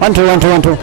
1-2, 1-2, 1-2.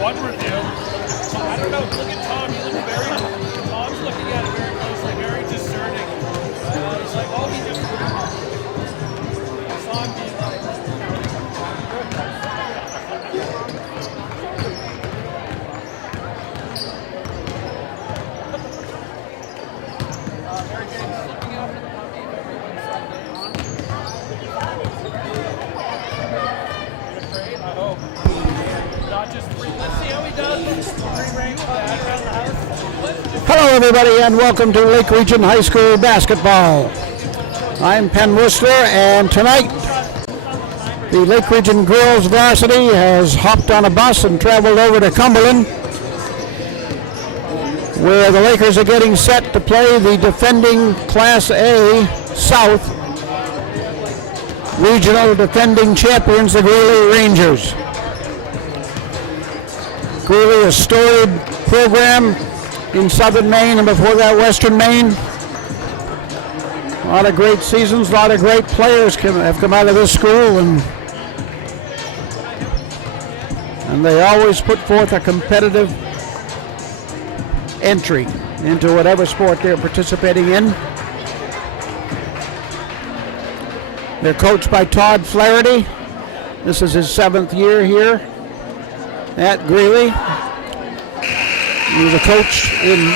One review. I don't know. Look at Tom. He looks very. Tom's looking at it very closely, very discerning. He's like, oh, he just. I saw him being like. Very good. He's looking out for the puppy. Everyone's afraid. I hope. Not just three. Let's see how he does. Three rings back around the house. Hello, everybody, and welcome to Lake Region High School basketball. I'm Penn Whistler, and tonight the Lake Region girls varsity has hopped on a bus and traveled over to Cumberland, where the Lakers are getting set to play the defending Class A South regional defending champions, the Greely Rangers. Greely, a storied program in southern Maine, and before that western Maine. A lot of great seasons, a lot of great players have come out of this school, and they always put forth a competitive entry into whatever sport they're participating in. They're coached by Todd Flaherty. This is his 7th year here at Greely. He was a coach in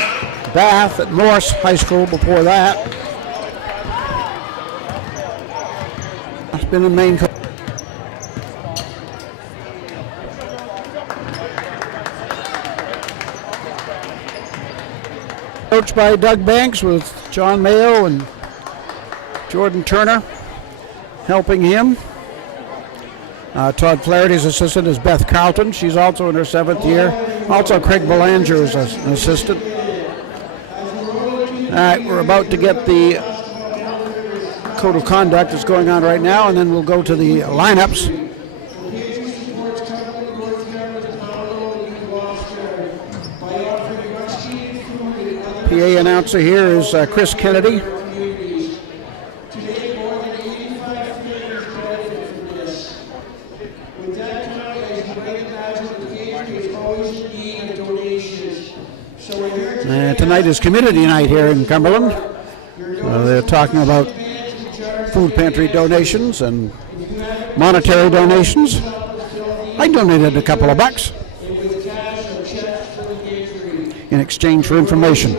Bath at Morse High School before that. He's been a main coach. Coached by Doug Banks with John Mayo and Jordan Turner helping him. Todd Flaherty's assistant is Beth Carlton. She's also in her 7th year. Also, Craig Belanger is an assistant. All right, we're about to get the code of conduct that's going on right now, and then we'll go to the lineups. PA announcer here is Chris Kennedy. Tonight is community night here in Cumberland. They're talking about food pantry donations and monetary donations. I donated a couple of bucks in exchange for information.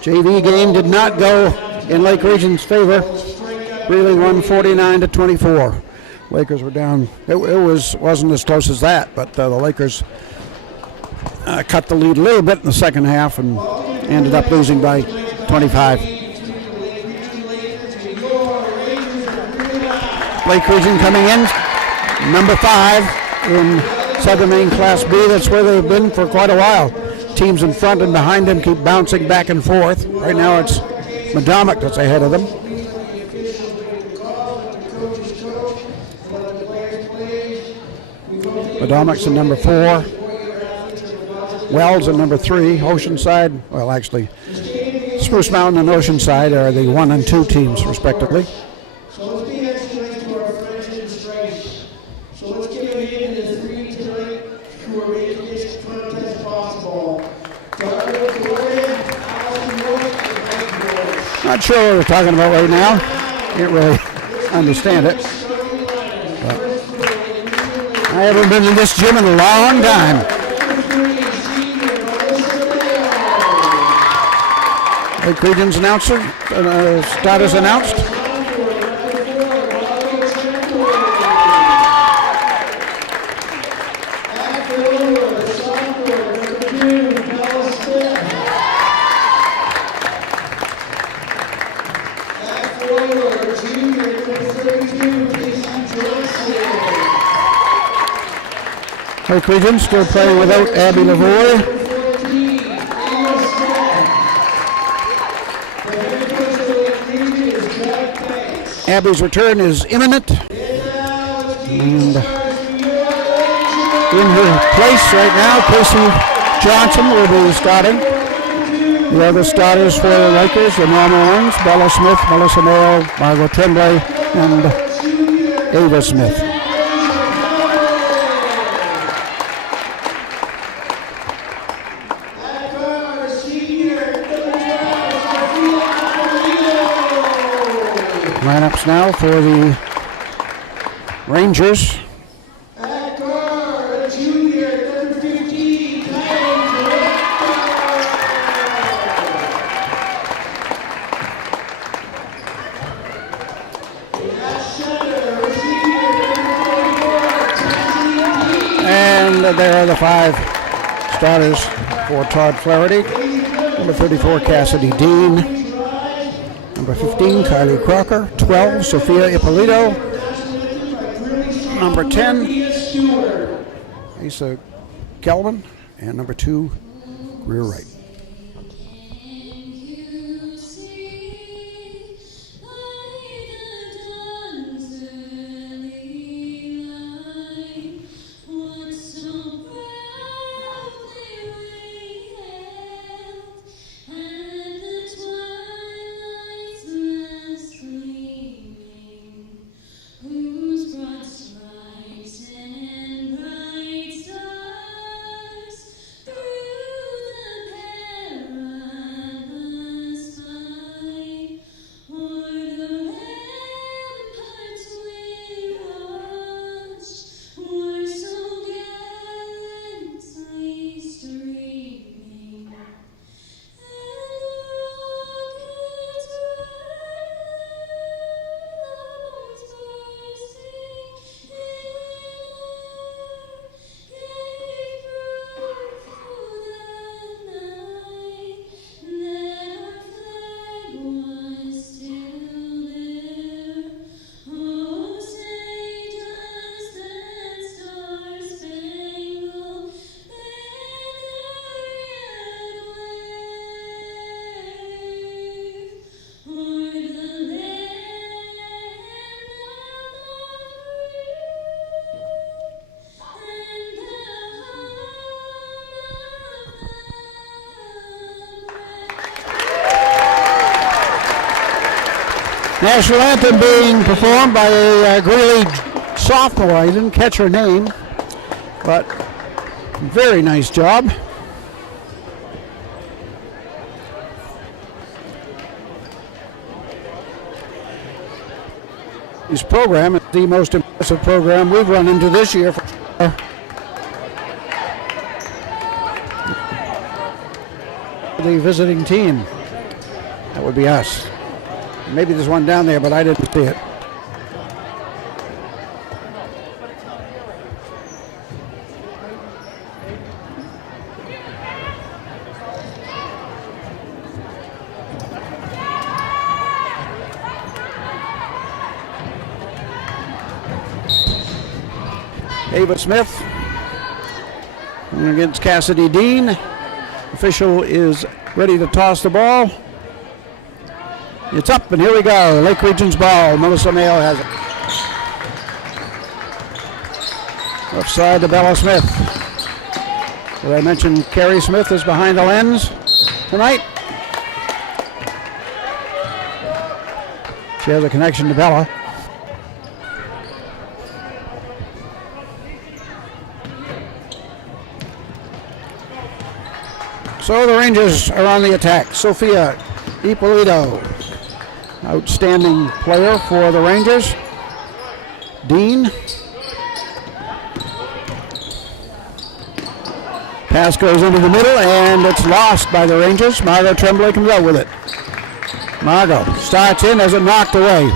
JV game did not go in Lake Region's favor. Really won 49-24. Lakers were down. It wasn't as close as that, but the Lakers cut the lead a little bit in the second half and ended up losing by 25. Lake Region coming in, number 5 in Southern Maine Class B. That's where they've been for quite a while. Teams in front and behind them keep bouncing back and forth. Right now it's Madomic that's ahead of them. Madomic's in number 4. Wells in number 3. Oceanside, well actually, Spruce Mountain and Oceanside are the 1 and 2 teams respectively. So let's be excellent to our friends in strength. So let's give a hand to the 3 tonight who are making this contest possible. Not sure what we're talking about right now. Can't really understand it. But I haven't been in this gym in a long time. Lake Region's announcer, starters announced. Lake Region still playing without Abby Lavoie. Abby's return is imminent. And in her place right now, Casey Johnson will be starting. The other starters for the Lakers, the normal ones, Bella Smith, Melissa Mayo, Margot Tremblay, and Ava Smith. Lineups now for the Rangers. And there are the 5 starters for Todd Flaherty. Number 34, Cassidy Dean. Number 15, Kylie Crocker. 12, Sophia Ippolito. Number 10, Asa Kelman. And number 2, Greer Wright. National anthem being performed by a Greely sophomore. I didn't catch her name, but very nice job. This program is the most impressive program we've run into this year. The visiting team. That would be us. Maybe there's one down there, but I didn't see it. Ava Smith going against Cassidy Dean. Official is ready to toss the ball. It's up, and here we go. Lake Region's ball. Melissa Mayo has it. Left side to Bella Smith. Did I mention Carrie Smith is behind the lens tonight? She has a connection to Bella. So the Rangers are on the attack. Sophia Ippolito, outstanding player for the Rangers. Dean. Pass goes into the middle, and it's lost by the Rangers. Margot Tremblay comes out with it. Margot starts in as it knocked away.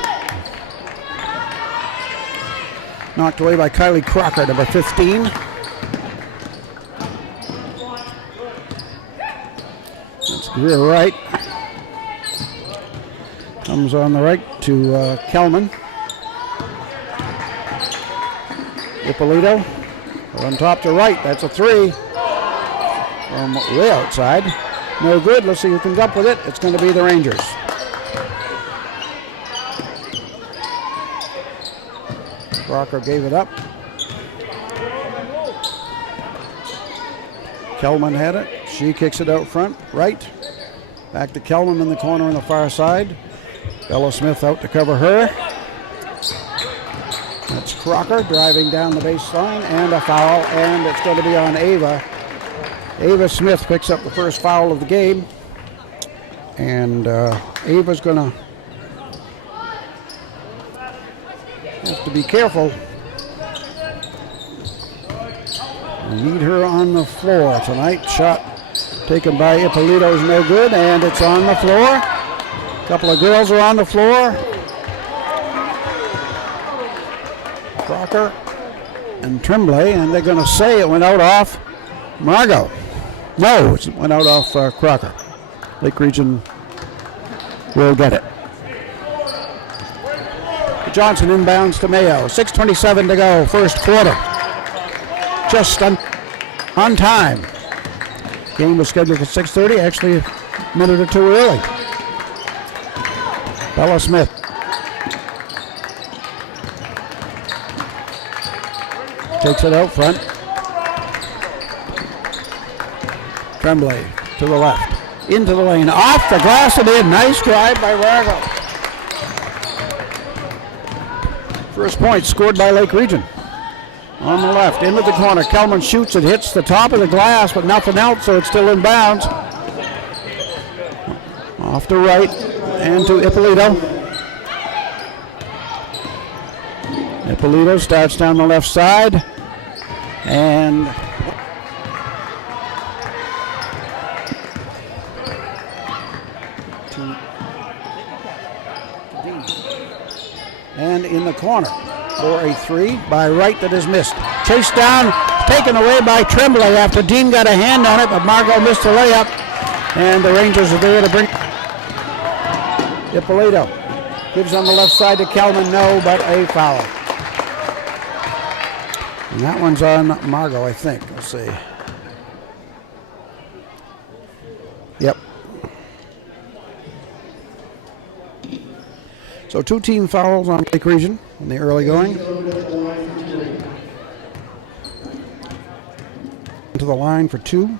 Knocked away by Kylie Crocker, number 15. That's Greer right. Comes on the right to Kelman. Ippolito on top to right. That's a three. From way outside. No good. Let's see who comes up with it. It's going to be the Rangers. Crocker gave it up. Kelman had it. She kicks it out front, right. Back to Kelman in the corner on the far side. Bella Smith out to cover her. That's Crocker driving down the baseline, and a foul, and it's going to be on Ava. Ava Smith picks up the first foul of the game, and Ava's going to have to be careful. We need her on the floor tonight. Shot taken by Ippolito's no good, and it's on the floor. A couple of girls are on the floor. Crocker and Tremblay, and they're going to say it went out off Margot. No, it went out off Crocker. Lake Region will get it. Johnson inbounds to Mayo. 6:27 to go, first quarter. Just on time. Game was scheduled for 6:30, actually a minute or two early. Bella Smith. Takes it out front. Tremblay to the left. Into the lane. Off the glass and in. Nice drive by Margot. First point scored by Lake Region. On the left. Into the corner. Kelman shoots. It hits the top of the glass, but nothing else, so it's still in bounds. Off to right. And to Ippolito. Ippolito starts down the left side. And in the corner for a three by Wright that is missed. Chased down, taken away by Tremblay after Dean got a hand on it, but Margot missed the layup. And the Rangers are there to bring Ippolito. Gives on the left side to Kelman, no, but a foul. And that one's on Margot, I think. Let's see. Yep. So two team fouls on Lake Region in the early going. To the line for two.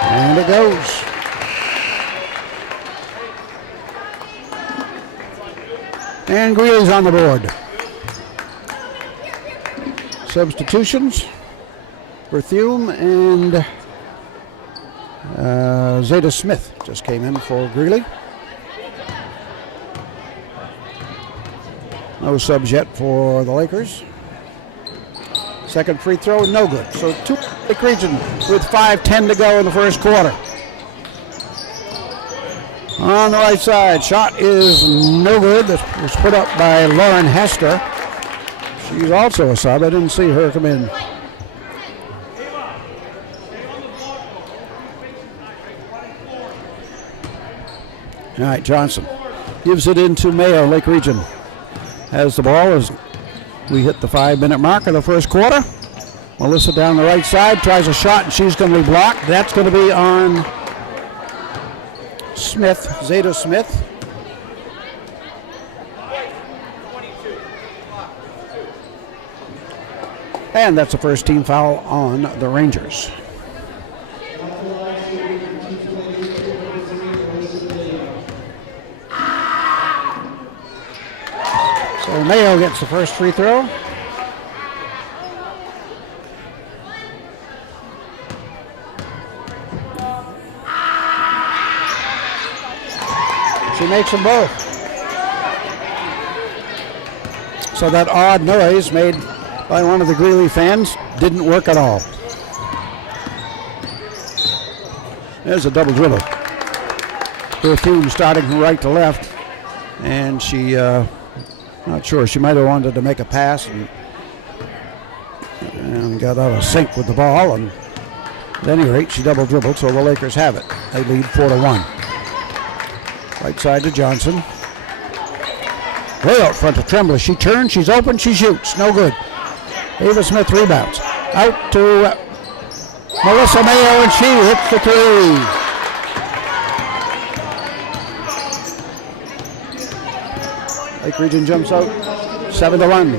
And it goes. And Greely's on the board. Substitutions. Berthume and Zeta Smith just came in for Greely. No subs yet for the Lakers. Second free throw, no good. So two Lake Region with 5:10 to go in the first quarter. On the right side, shot is no good. This was put up by Lauren Hester. She's also a sub. I didn't see her come in. All right, Johnson gives it into Mayo, Lake Region. has the ball as we hit the 5-minute mark of the first quarter. Melissa down the right side tries a shot, and she's going to be blocked. That's going to be on Smith, Zeta Smith. And that's the first team foul on the Rangers. So Mayo gets the first free throw. She makes them both. So that odd noise made by one of the Greely fans didn't work at all. There's a double dribble. Bethune starting from right to left, and she, not sure, she might have wanted to make a pass and got out of sync with the ball, and at any rate, she double dribbled, so the Lakers have it. They lead 4-1. Right side to Johnson. Way out front to Tremblay. She turns, she's open, she shoots. No good. Ava Smith rebounds. Out to Melissa Mayo, and she hits the three. Lake Region jumps out 7-1.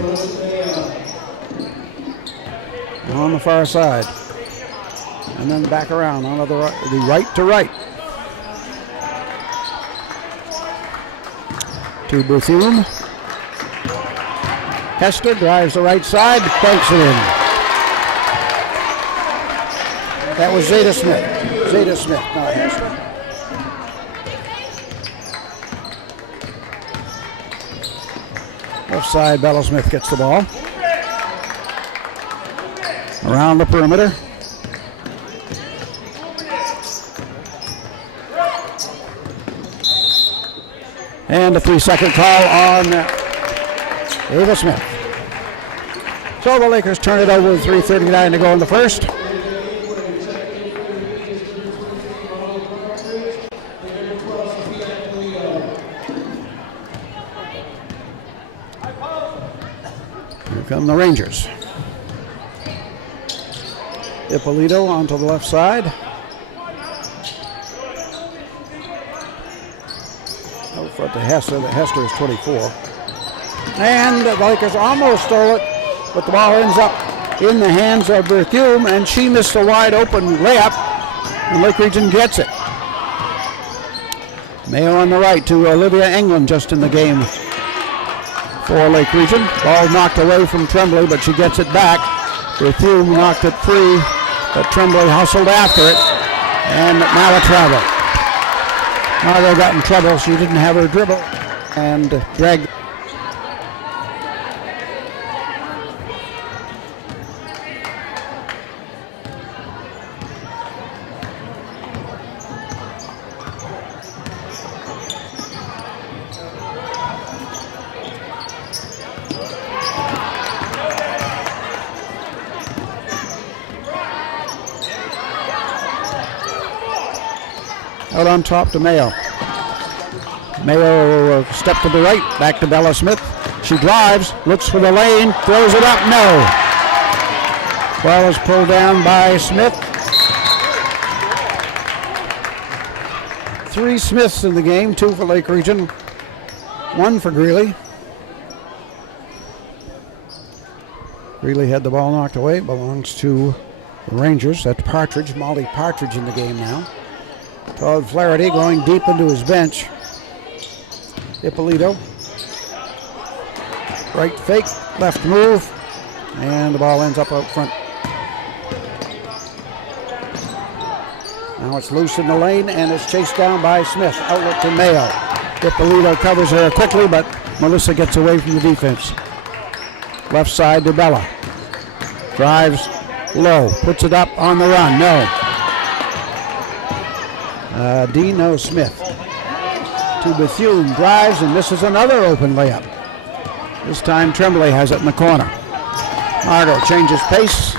On the far side. And then back around on the right to right. To Bethune. Hester drives the right side, banks it in. That was Zeta Smith. Zeta Smith, not Hester. Left side, Bella Smith gets the ball. Around the perimeter. And a 3-second call on Ava Smith. So the Lakers turn it over with 3:39 to go in the first. Here come the Rangers. Ippolito onto the left side. Out front to Hester. The Hester is 24. And the Lakers almost stole it, but the ball ends up in the hands of Bethune, and she missed a wide open layup, and Lake Region gets it. Mayo on the right to Olivia England, just in the game for Lake Region. Ball knocked away from Tremblay, but she gets it back. Bethune knocked it free, but Tremblay hustled after it, and now a travel. Margot got in trouble. She didn't have her dribble and dragged. Out on top to Mayo. Mayo step to the right, back to Bella Smith. She drives, looks for the lane, throws it up, no. Ball is pulled down by Smith. 3 Smiths in the game, 2 for Lake Region, 1 for Greely. Greely had the ball knocked away, belongs to the Rangers. That's Partridge, Molly Partridge in the game now. Todd Flaherty going deep into his bench. Ippolito. Right fake, left move, and the ball ends up out front. Now it's loose in the lane, and it's chased down by Smith. Outlet to Mayo. Ippolito covers her quickly, but Melissa gets away from the defense. Left side to Bella. Drives low, puts it up on the run, no. Dino Smith to Bethune, drives and misses another open layup. This time Tremblay has it in the corner. Margot changes pace,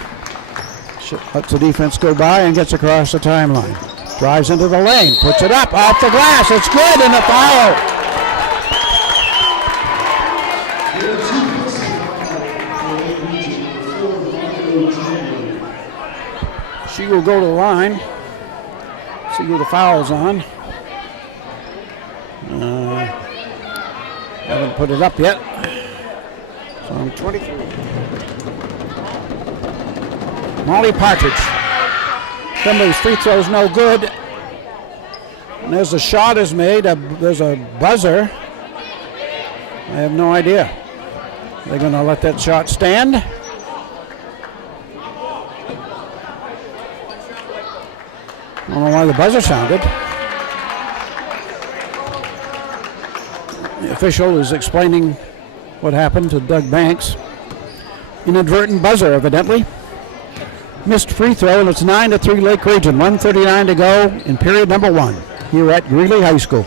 lets the defense go by and gets across the timeline. Drives into the lane, puts it up off the glass, it's good, and a foul. She will go to the line. See who the foul's on. Haven't put it up yet. So I'm 23. Molly Partridge. Somebody's free throw's no good. And as the shot is made, there's a buzzer. I have no idea. They're going to let that shot stand. I don't know why the buzzer sounded. The official is explaining what happened to Doug Banks. Inadvertent buzzer, evidently. Missed free throw, and it's 9-3 Lake Region. 1:39 to go in period number 1 here at Greely High School.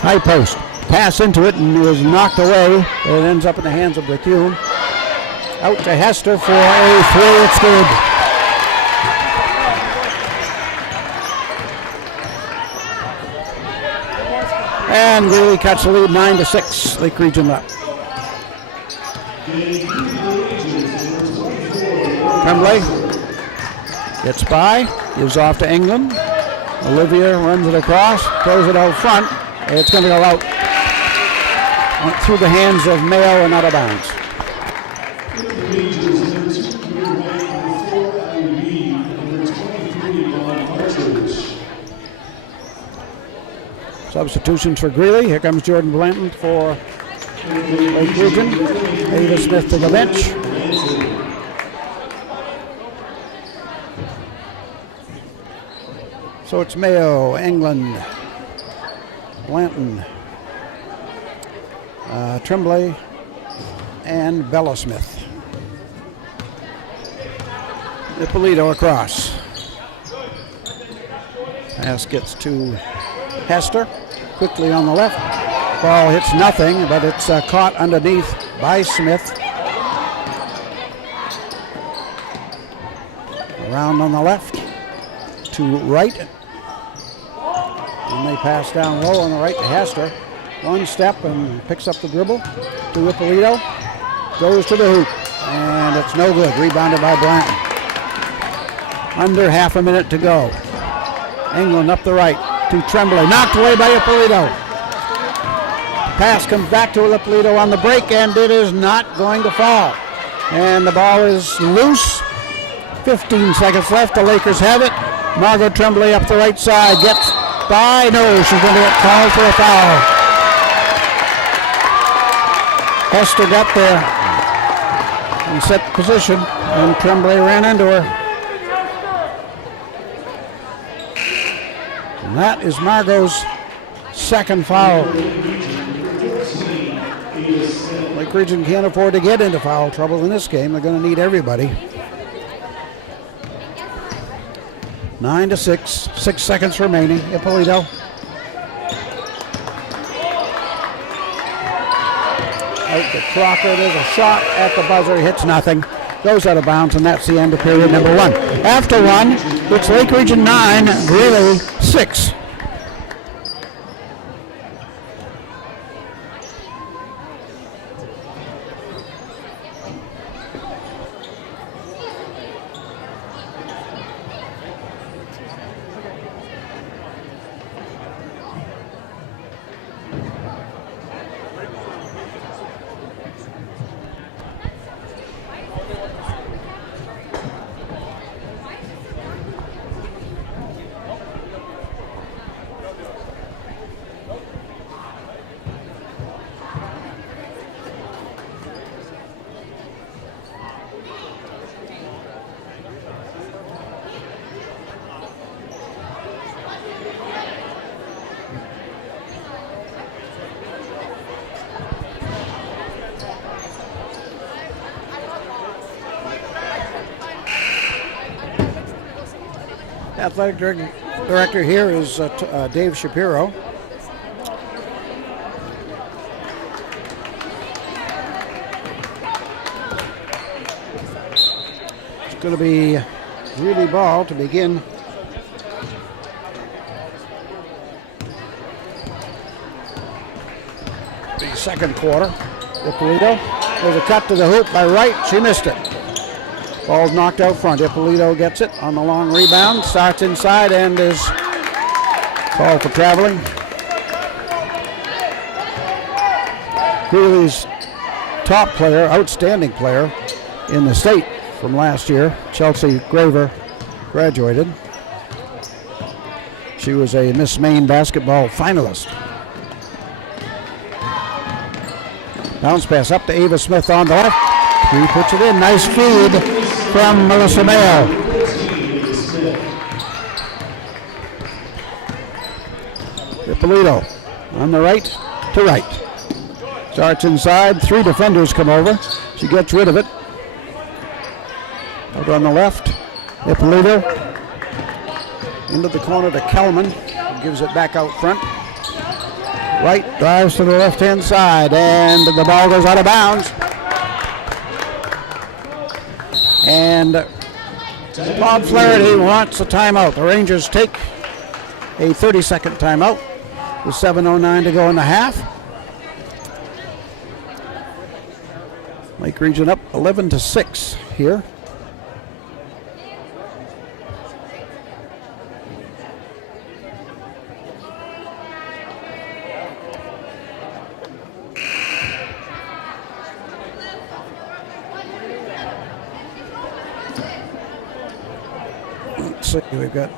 High post. Pass into it and was knocked away. It ends up in the hands of Bethune. Out to Hester for a three. It's good. And Greely cuts the lead 9-6. Lake Region up. Tremblay gets by, gives off to England. Olivia runs it across, throws it out front. It's going to go out through the hands of Mayo and out of bounds. Substitutions for Greely. Here comes Jordan Blanton for Lake Region. Ava Smith to the bench. So it's Mayo, England, Blanton, Tremblay, and Bella Smith. Ippolito across. Pass gets to Hester, quickly on the left. Ball hits nothing, but it's caught underneath by Smith. Around on the left to right. And they pass down low on the right to Hester. One step and picks up the dribble to Ippolito. Goes to the hoop. And it's no good. Rebounded by Blanton. Under half a minute to go. England up the right to Tremblay. Knocked away by Ippolito. Pass comes back to Ippolito on the break, and it is not going to fall. And the ball is loose. 15 seconds left. The Lakers have it. Margot Tremblay up the right side. Gets by. No, she's going to get called for a foul. Hester got there in set position, and Tremblay ran into her. And that is Margot's second foul. Lake Region can't afford to get into foul trouble in this game. They're going to need everybody. 9-6, 6 seconds remaining. Ippolito. Out to Crocker. There's a shot at the buzzer. Hits nothing. Goes out of bounds, and that's the end of period number 1. After 1, it's Lake Region 9, Greely 6. Athletic director here is Dave Shapiro. It's going to be Greely ball to begin the second quarter. Ippolito. There's a cut to the hoop by Wright. She missed it. Ball's knocked out front. Ippolito gets it on the long rebound, starts inside and is called for traveling. Greely's top player, outstanding player in the state from last year, Chelsea Graver, graduated. She was a Miss Maine basketball finalist. Bounce pass up to Ava Smith on the left. He puts it in. Nice feed from Melissa Mayo. Ippolito on the right to right. Starts inside. 3 defenders come over. She gets rid of it. Out on the left. Ippolito into the corner to Kelman. Gives it back out front. Right drives to the left-hand side, and the ball goes out of bounds. And Todd Flaherty wants a timeout. The Rangers take a 30-second timeout with 7:09 to go in the half. Lake Region up 11-6 here. Let's see, we've got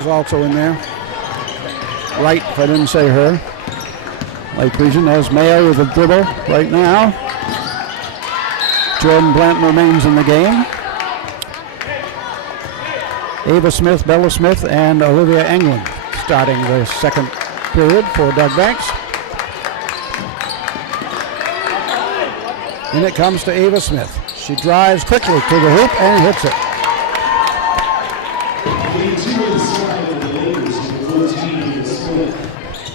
is also in there. Right, if I didn't say her. Lake Region has Mayo with a dribble right now. Jordan Blanton remains in the game. Ava Smith, Bella Smith, and Olivia Englund starting the second period for Doug Banks. And it comes to Ava Smith. She drives quickly to the hoop and hits it.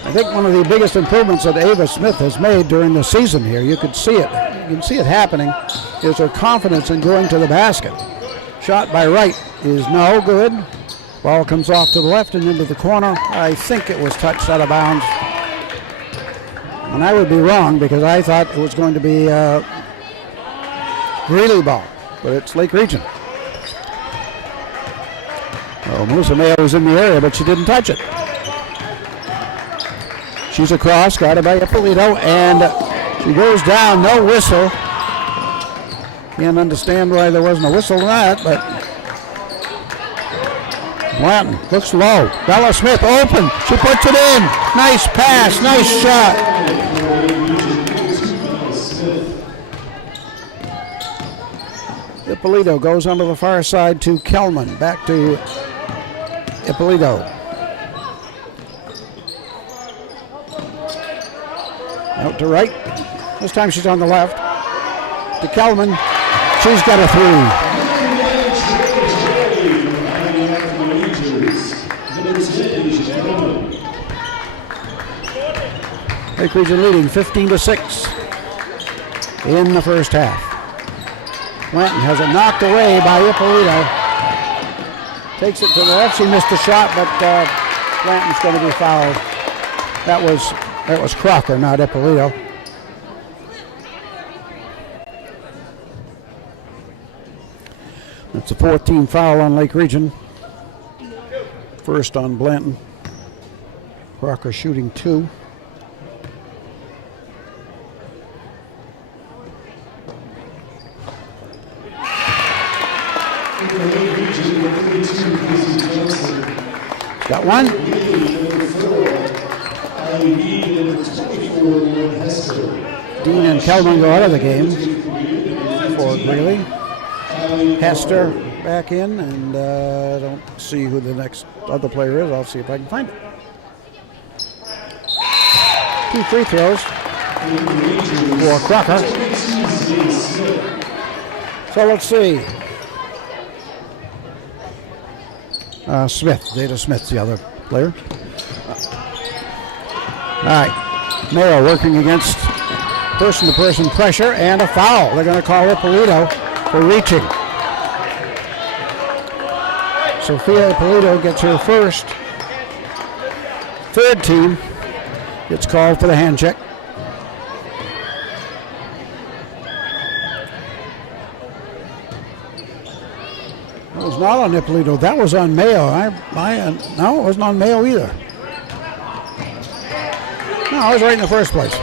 I think one of the biggest improvements that Ava Smith has made during the season here, you could see it. You can see it happening, is her confidence in going to the basket. Shot by Wright is no good. Ball comes off to the left and into the corner. I think it was touched out of bounds. And I would be wrong because I thought it was going to be a Greely ball, but it's Lake Region. Well, Melissa Mayo was in the area, but she didn't touch it. She's across, guarded by Ippolito, and she goes down, no whistle. Can't understand why there wasn't a whistle on that, but Blanton looks low. Bella Smith open. She puts it in. Nice pass, nice shot. Ippolito goes onto the far side to Kelman. Back to Ippolito. Out to right. This time she's on the left. To Kelman. She's got a three. Lake Region leading 15-6 in the first half. Blanton has it knocked away by Ippolito. Takes it to the left. She missed a shot, but Blanton's going to be fouled. That was Crocker, not Ippolito. It's a 14 foul on Lake Region. First on Blanton. Crocker shooting 2. Got one. Dean and Kelman go out of the game for Greely. Hester back in, and I don't see who the next other player is. I'll see if I can find it. 2 free throws for Crocker. So let's see. Smith, Data Smith's the other player. All right, Mayo working against person-to-person pressure and a foul. They're going to call Ippolito for reaching. Sophia Ippolito gets her first. Third team gets called for the hand check. It was not on Ippolito. That was on Mayo. No, it wasn't on Mayo either. No, I was right in the first place.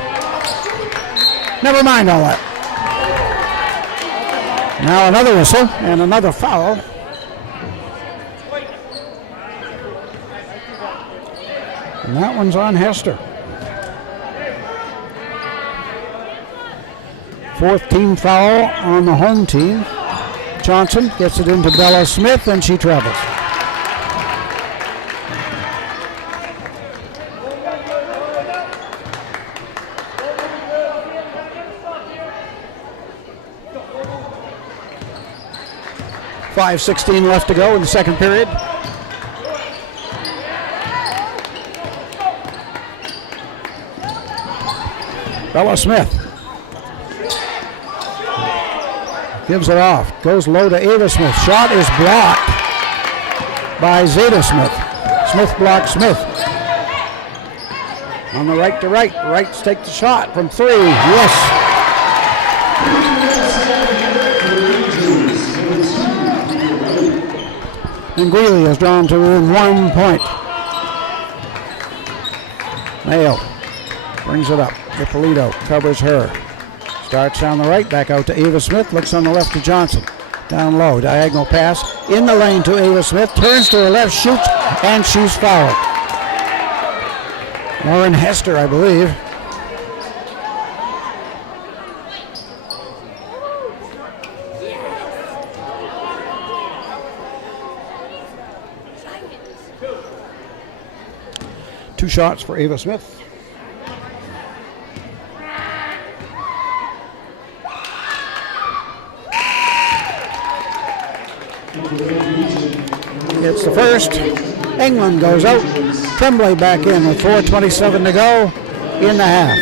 Never mind all that. Now another whistle and another foul. And that one's on Hester. Fourth team foul on the home team. Johnson gets it into Bella Smith and she travels. .5:16 left to go in the second period. Bella Smith gives it off. Goes low to Ava Smith. Shot is blocked by Zeta Smith. Smith blocks Smith. On the right to right. Rights take the shot from three. Yes. And Greely is drawn to within 1 point. Mayo brings it up. Ippolito covers her. Starts down the right, back out to Ava Smith. Looks on the left to Johnson. Down low, diagonal pass. In the lane to Ava Smith. Turns to her left, shoots, and she's fouled. Lauren Hester, I believe. Two shots for Ava Smith. It's the first. England goes out. Tremblay back in with 4:27 to go in the half.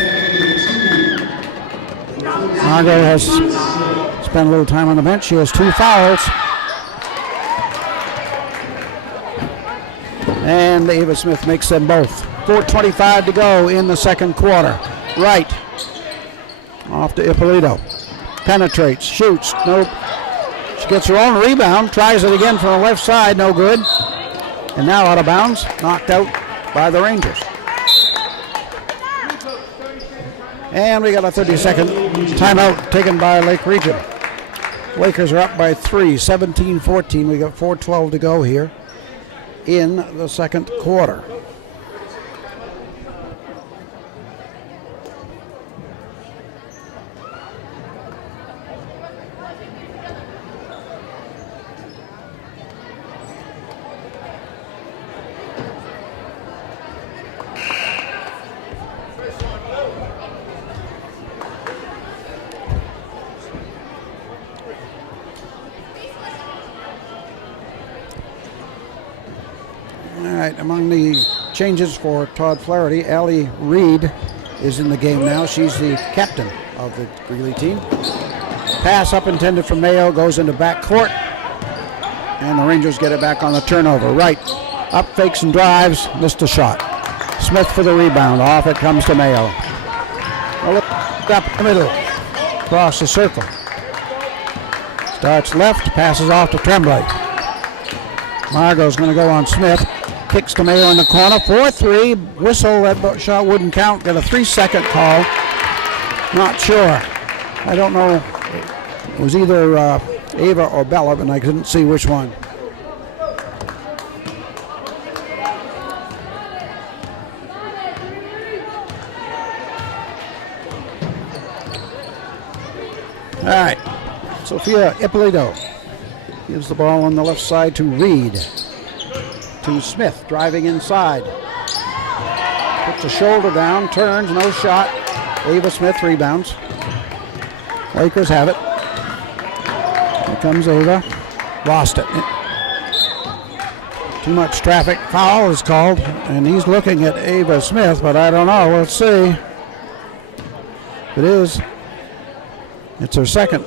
Margot has spent a little time on the bench. She has two fouls. And Ava Smith makes them both. 4:25 to go in the second quarter. Right. Off to Ippolito. Penetrates, shoots, nope. She gets her own rebound, tries it again from the left side, no good. And now out of bounds, knocked out by the Rangers. And we got a 30-second timeout taken by Lake Region. Lakers are up by 3, 17-14. We got 4:12 to go here in the second quarter. Among the changes for Todd Flaherty, Allie Reed is in the game now. She's the captain of the Greely team. Pass up intended for Mayo, goes into backcourt, and the Rangers get it back on the turnover. Right, up fakes and drives, missed a shot. Smith for the rebound, off it comes to Mayo. Up the middle, across the circle. Starts left, passes off to Tremblay. Margot's going to go on Smith. Kicks to Mayo in the corner, 4-3, whistle, that shot wouldn't count, got a 3-second call, not sure. I don't know, it was either Ava or Bella, but I couldn't see which one. All right, Sophia Ippolito gives the ball on the left side to Reed. To Smith, driving inside. Puts a shoulder down, turns, no shot. Ava Smith rebounds. Lakers have it. Here comes Ava. Lost it. Too much traffic. Foul is called, and he's looking at Ava Smith, but I don't know. We'll see. If it is, it's her second.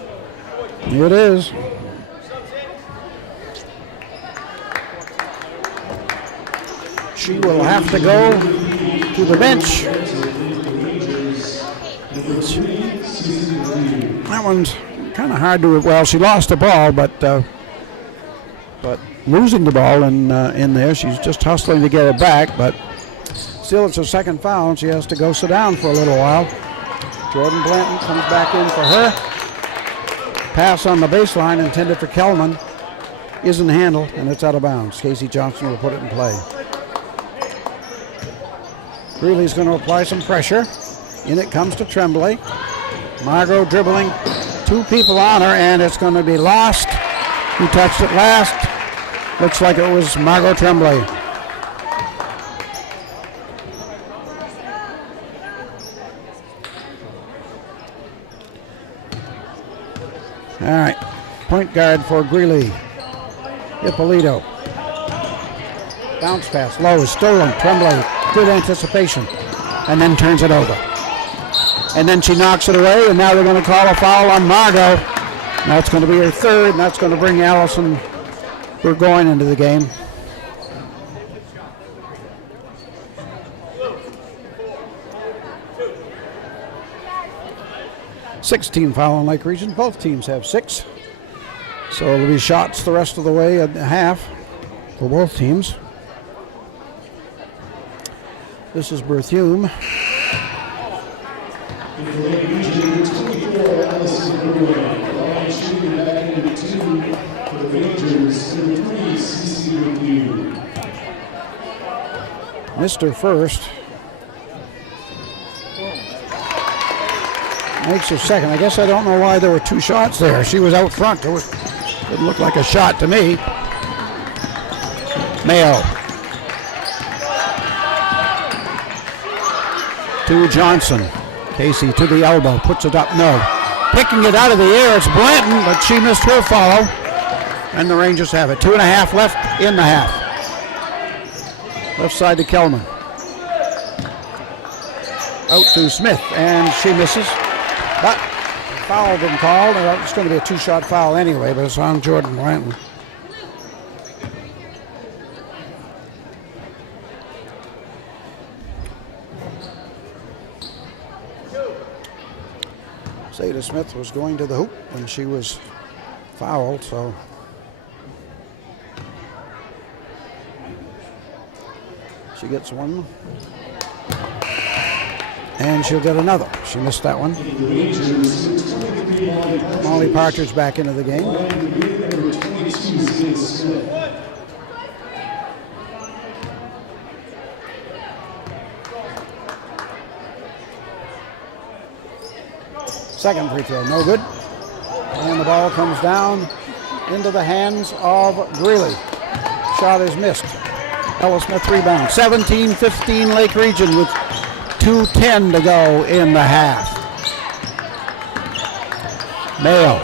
It is. She will have to go to the bench. That one's kind of hard to. Well, she lost the ball, but losing the ball in there, she's just hustling to get it back. But still, it's her second foul, and she has to go sit down for a little while. Jordan Blanton comes back in for her. Pass on the baseline intended for Kelman isn't handled, and it's out of bounds. Casey Johnson will put it in play. Greely's going to apply some pressure. In it comes to Tremblay. Margot dribbling. Two people on her, and it's going to be lost. Who touched it last? Looks like it was Margot Tremblay. All right, point guard for Greely. Ippolito. Bounce pass, low, stolen. Tremblay, good anticipation, and then turns it over. And then she knocks it away, and now they're going to call a foul on Margot. That's going to be her third, and that's going to bring Allison Burgoyne into the game. Six-team foul in Lake Region. Both teams have 6. So it'll be shots the rest of the way at half for both teams. This is Berthume. Lake Region 24, Allison Burgoyne. Shooting back into 2 for the Rangers. Number 3, CC Review. Mr. First makes her second. I guess I don't know why there were 2 shots there. She was out front. It looked like a shot to me. Mayo. To Johnson. Casey to the elbow. Puts it up. No. Picking it out of the air. It's Blanton, but she missed her follow. And the Rangers have it. 2.5 left in the half. Left side to Kelman. Out to Smith, and she misses. But foul been called. It's going to be a 2-shot foul anyway, but it's on Jordan Blanton. Zeta Smith was going to the hoop when she was fouled, so she gets one. And she'll get another. She missed that one. Molly Partridge back into the game. Second free throw, no good. And the ball comes down into the hands of Greely. Shot is missed. Ella Smith rebound. 17-15 Lake Region with 2:10 to go in the half. Mayo.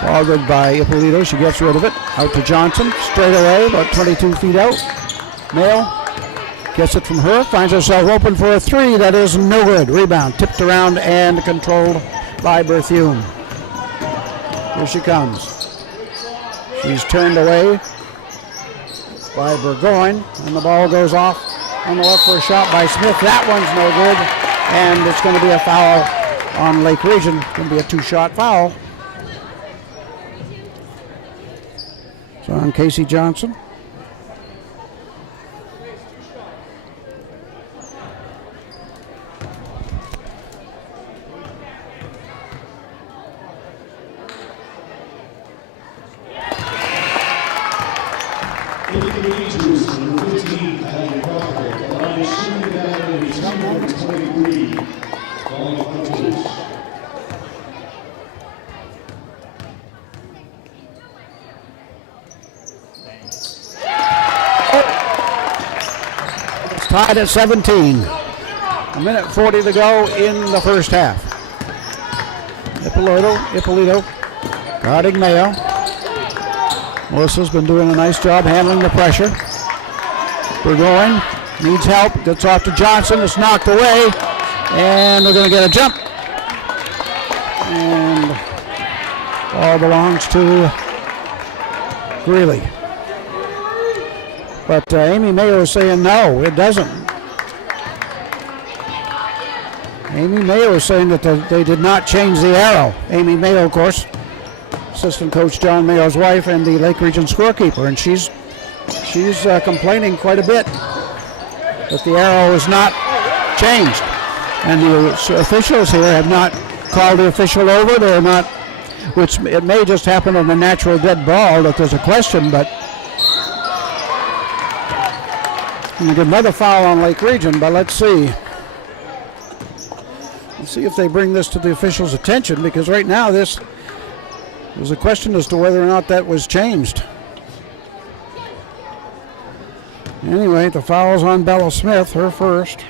Ball good by Ippolito. She gets rid of it. Out to Johnson. Straight away, about 22 feet out. Mayo gets it from her. Finds herself open for a 3. That is no good. Rebound. Tipped around and controlled by Berthume. Here she comes. She's turned away by Burgoyne, and the ball goes off on the left for a shot by Smith. That one's no good, and it's going to be a foul on Lake Region. It's going to be a 2-shot foul. So on Casey Johnson. Tied at 17. A minute 40 to go in the first half. Ippolito guarding Mayo. Melissa's been doing a nice job handling the pressure. Burgoyne needs help. Gets off to Johnson. It's knocked away. And we're going to get a jump. And ball belongs to Greely. But Amy Mayo is saying no, it doesn't. Amy Mayo is saying that they did not change the arrow. Amy Mayo, of course, assistant coach John Mayo's wife and the Lake Region scorekeeper, and she's complaining quite a bit that the arrow is not changed. And the officials here have not called the official over. They're not, which it may just happen on the natural dead ball that there's a question, but we get another foul on Lake Region, but let's see. Let's see if they bring this to the officials' attention, because right now there's a question as to whether or not that was changed. Anyway, the foul's on Bella Smith, her first.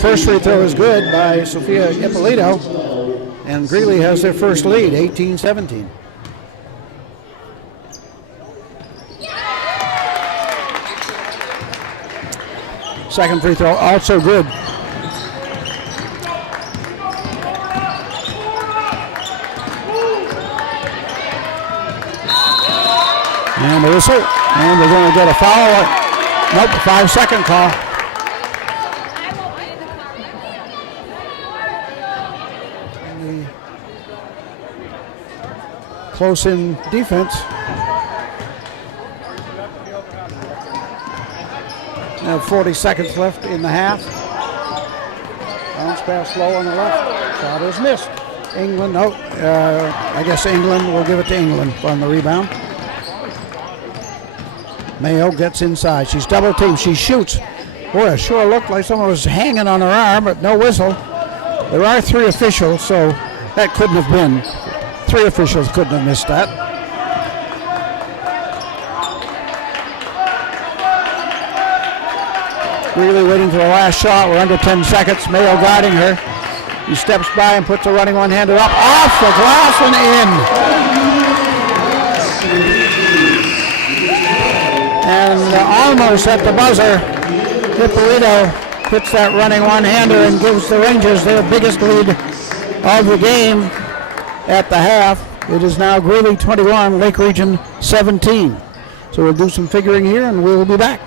First free throw is good by Sophia Ippolito, and Greely has their first lead, 18-17. Second free throw also good. And the whistle, and they're going to get a foul. Nope, 5-second call. Close in defense. Now 40 seconds left in the half. Bounce pass low on the left. Shot is missed. England, no. I guess England will give it to England on the rebound. Mayo gets inside. She's double teamed. She shoots. Boy, it sure looked like someone was hanging on her arm, but no whistle. There are three officials, so that couldn't have been. Three officials couldn't have missed that. Really waiting for the last shot. We're under 10 seconds. Mayo guarding her. He steps by and puts a running one-hander up. Off the glass and in. And almost at the buzzer, Ippolito hits that running one-hander and gives the Rangers their biggest lead of the game at the half. It is now Greely 21, Lake Region 17. So we'll do some figuring here and we'll be back.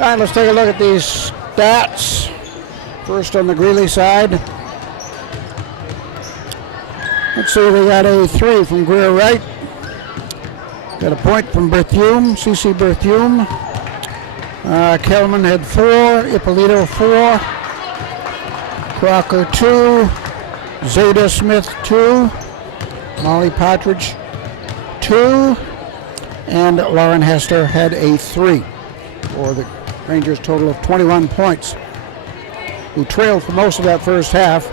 All right, let's take a look at these stats. First on the Greely side. Let's see, they got a 3 from Greer Wright. Got a point from Berthume, CC Berthume. Kelman had 4, Ippolito 4, Crocker 2, Zeta Smith 2, Molly Partridge 2, and Lauren Hester had a 3 for the Rangers total of 21 points, who trailed for most of that first half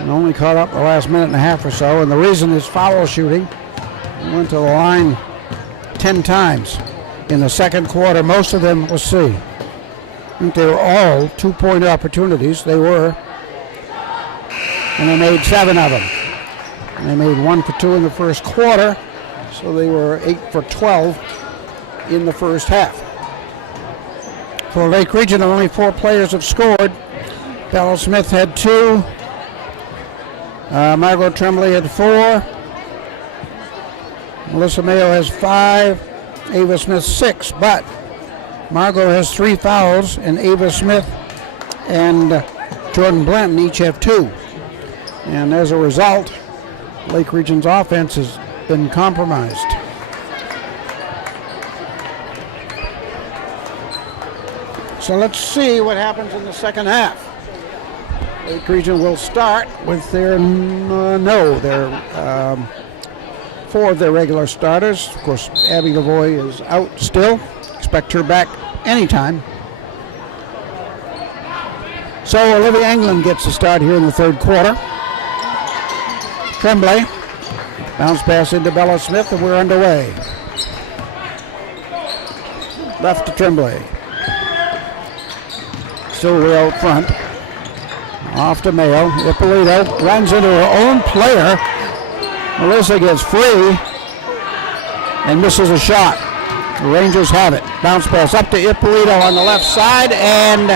and only caught up the last minute and a half or so. And the reason is foul shooting. They went to the line 10 times in the second quarter. Most of them was C. I think they were all 2-point opportunities. They were. And they made 7 of them. And they made 1 for 2 in the first quarter. So they were 8 for 12 in the first half. For Lake Region, only 4 players have scored. Bella Smith had 2. Margot Tremblay had 4. Melissa Mayo has 5. Ava Smith 6. But Margot has 3 fouls, and Ava Smith and Jordan Blanton each have 2. And as a result, Lake Region's offense has been compromised. So let's see what happens in the second half. Lake Region will start with their 4 of their regular starters. Of course, Abby Lavoie is out still. Expect her back anytime. So Olivia England gets the start here in the third quarter. Tremblay, bounce pass into Bella Smith, and we're underway. Left to Tremblay. Still way out front. Off to Mayo. Ippolito runs into her own player. Melissa gets free and misses a shot. The Rangers have it. Bounce pass up to Ippolito on the left side, and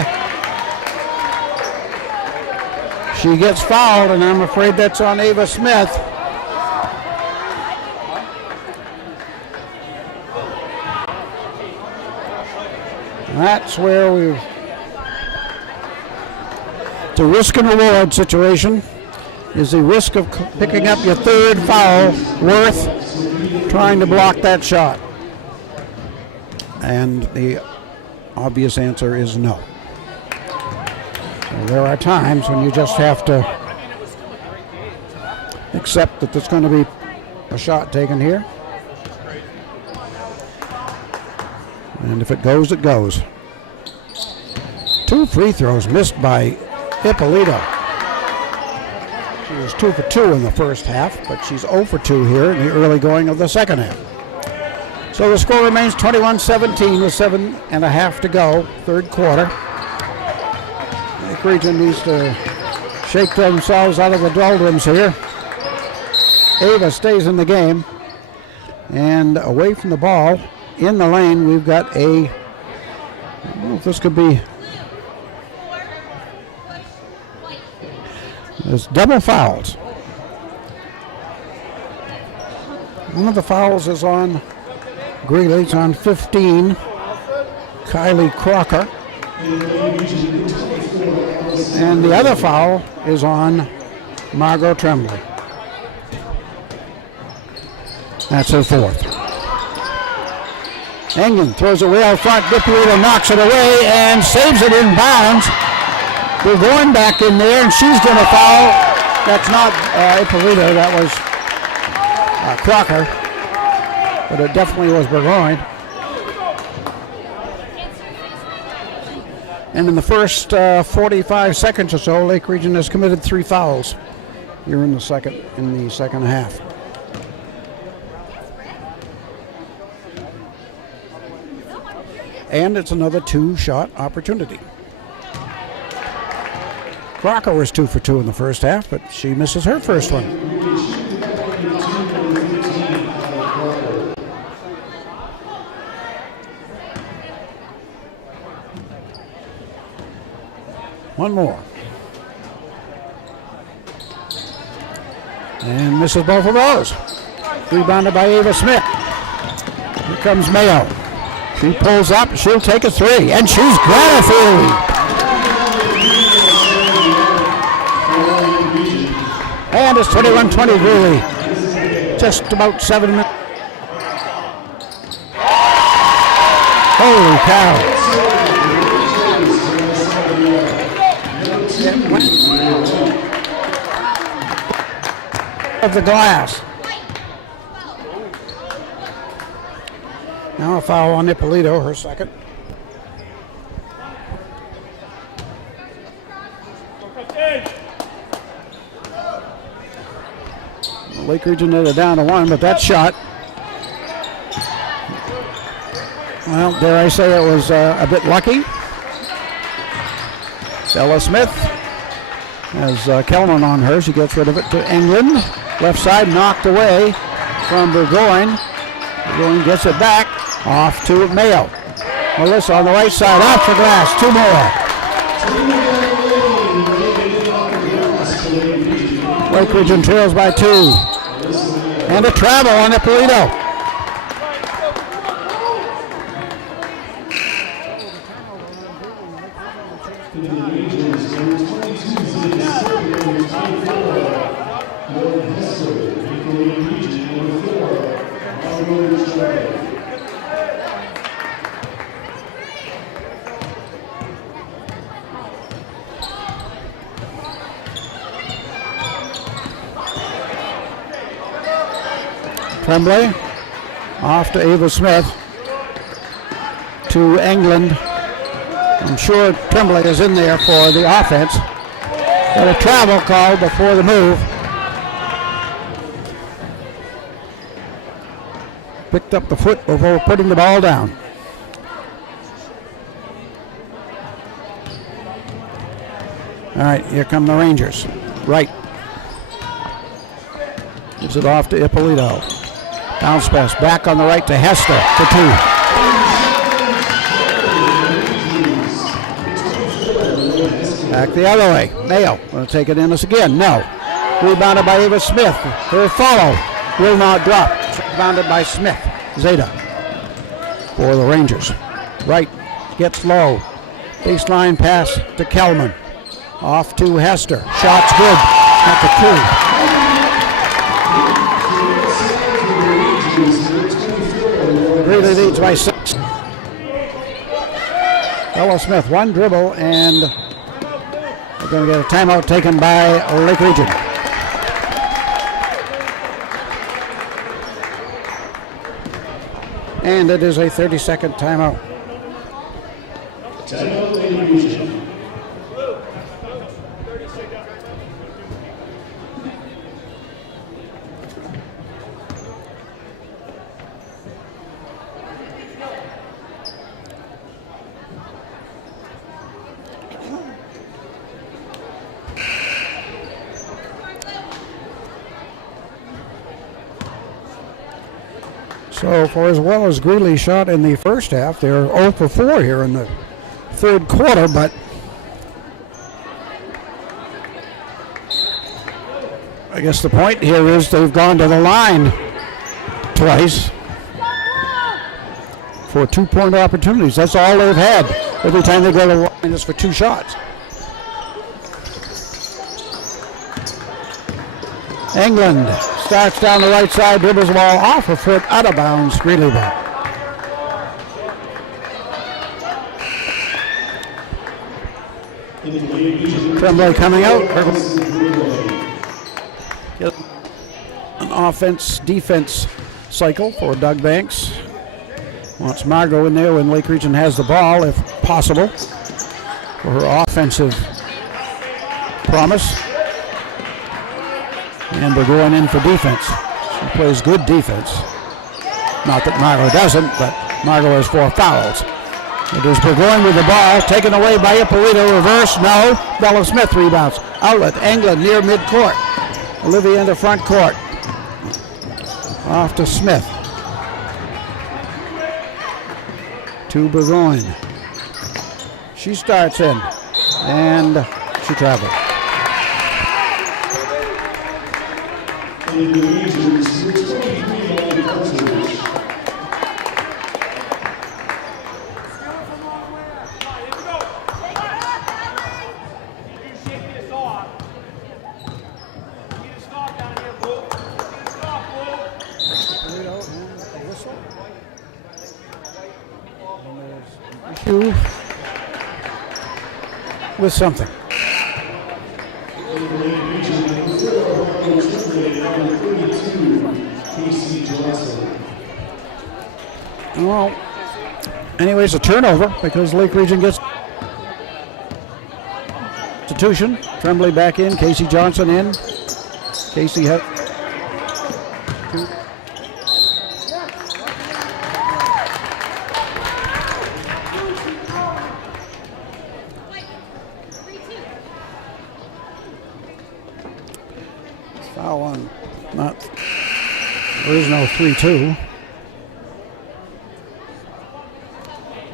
she gets fouled, and I'm afraid that's on Ava Smith. That's where we've... It's a risk and reward situation. Is the risk of picking up your third foul worth trying to block that shot? And the obvious answer is no. So there are times when you just have to accept that there's going to be a shot taken here. And if it goes, it goes. 2 free throws missed by Ippolito. She was 2 for 2 in the first half, but she's 0 for 2 here in the early going of the second half. So the score remains 21-17 with 7.5 to go, third quarter. Lake Region needs to shake themselves out of the doldrums here. Ava stays in the game, and away from the ball, in the lane, we've got I don't know if this could be, there's double fouls. One of the fouls is on Greely. It's on 15, Kylie Crocker. And the other foul is on Margot Tremblay. That's her 4th. England throws it way out front. Ippolito knocks it away and saves it in bounds. They're going back in there, and she's going to foul. That's not Ippolito, that was Crocker, but it definitely was Burgoyne. And in the first 45 seconds or so, Lake Region has committed 3 fouls here in the second half. And it's another 2-shot opportunity. Crocker was 2 for 2 in the first half, but she misses her first one. One more. And misses both of those. Rebounded by Ava Smith. Here comes Mayo. She pulls up, she'll take a three, and she's got a three. And it's 21-20 Greely. Just about 7 minutes. Holy cow. Of the glass. Now a foul on Ippolito, her second. The Lake Region are down to 1, but that shot, well, dare I say it was a bit lucky. Stella Smith has Kellman on her. She gets rid of it to England. Left side knocked away from Burgoyne. Burgoyne gets it back. Off to Mayo. Melissa on the right side. Off the glass. 2 more. Lake Region trails by 2. And a travel on Ippolito. Tremblay off to Ava Smith to England. I'm sure Tremblay is in there for the offense. Got a travel call before the move. Picked up the foot before putting the ball down. All right, here come the Rangers. Right. Gives it off to Ippolito. Bounce pass back on the right to Hester for 2. Back the other way. Mayo going to take it in us again. No. Rebounded by Ava Smith. Her follow will not drop. Rebounded by Smith. Zeta for the Rangers. Right gets low. Baseline pass to Kellman. Off to Hester. Shot's good. At the 2. Greely leads by 6. Ella Smith, one dribble, and we're going to get a timeout taken by Lake Region. And it is a 30-second timeout. Timeout, Lake Region. So for as well as Greely shot in the first half, they're 0 for 4 here in the third quarter, but I guess the point here is they've gone to the line twice for 2-point opportunities. That's all they've had. Every time they go to the line is for 2 shots. England starts down the right side, dribbles the ball off a foot, out of bounds, Greely ball. Tremblay coming out. An offense-defense cycle for Doug Banks. Wants Margot in there when Lake Region has the ball, if possible, for her offensive promise. And we're going in for defense. She plays good defense. Not that Margot doesn't, but Margot has 4 fouls. It is Burgoyne with the ball, taken away by Ippolito. Reverse, no. Bella Smith rebounds. Outlet, England near midcourt. Olivia in the front court. Off to Smith. To Burgoyne. She starts in, and she travels. You with something. Well, anyways, a turnover because Lake Region gets substitution. Tremblay back in, Casey Johnson in. Casey had foul on, there is no 3-2.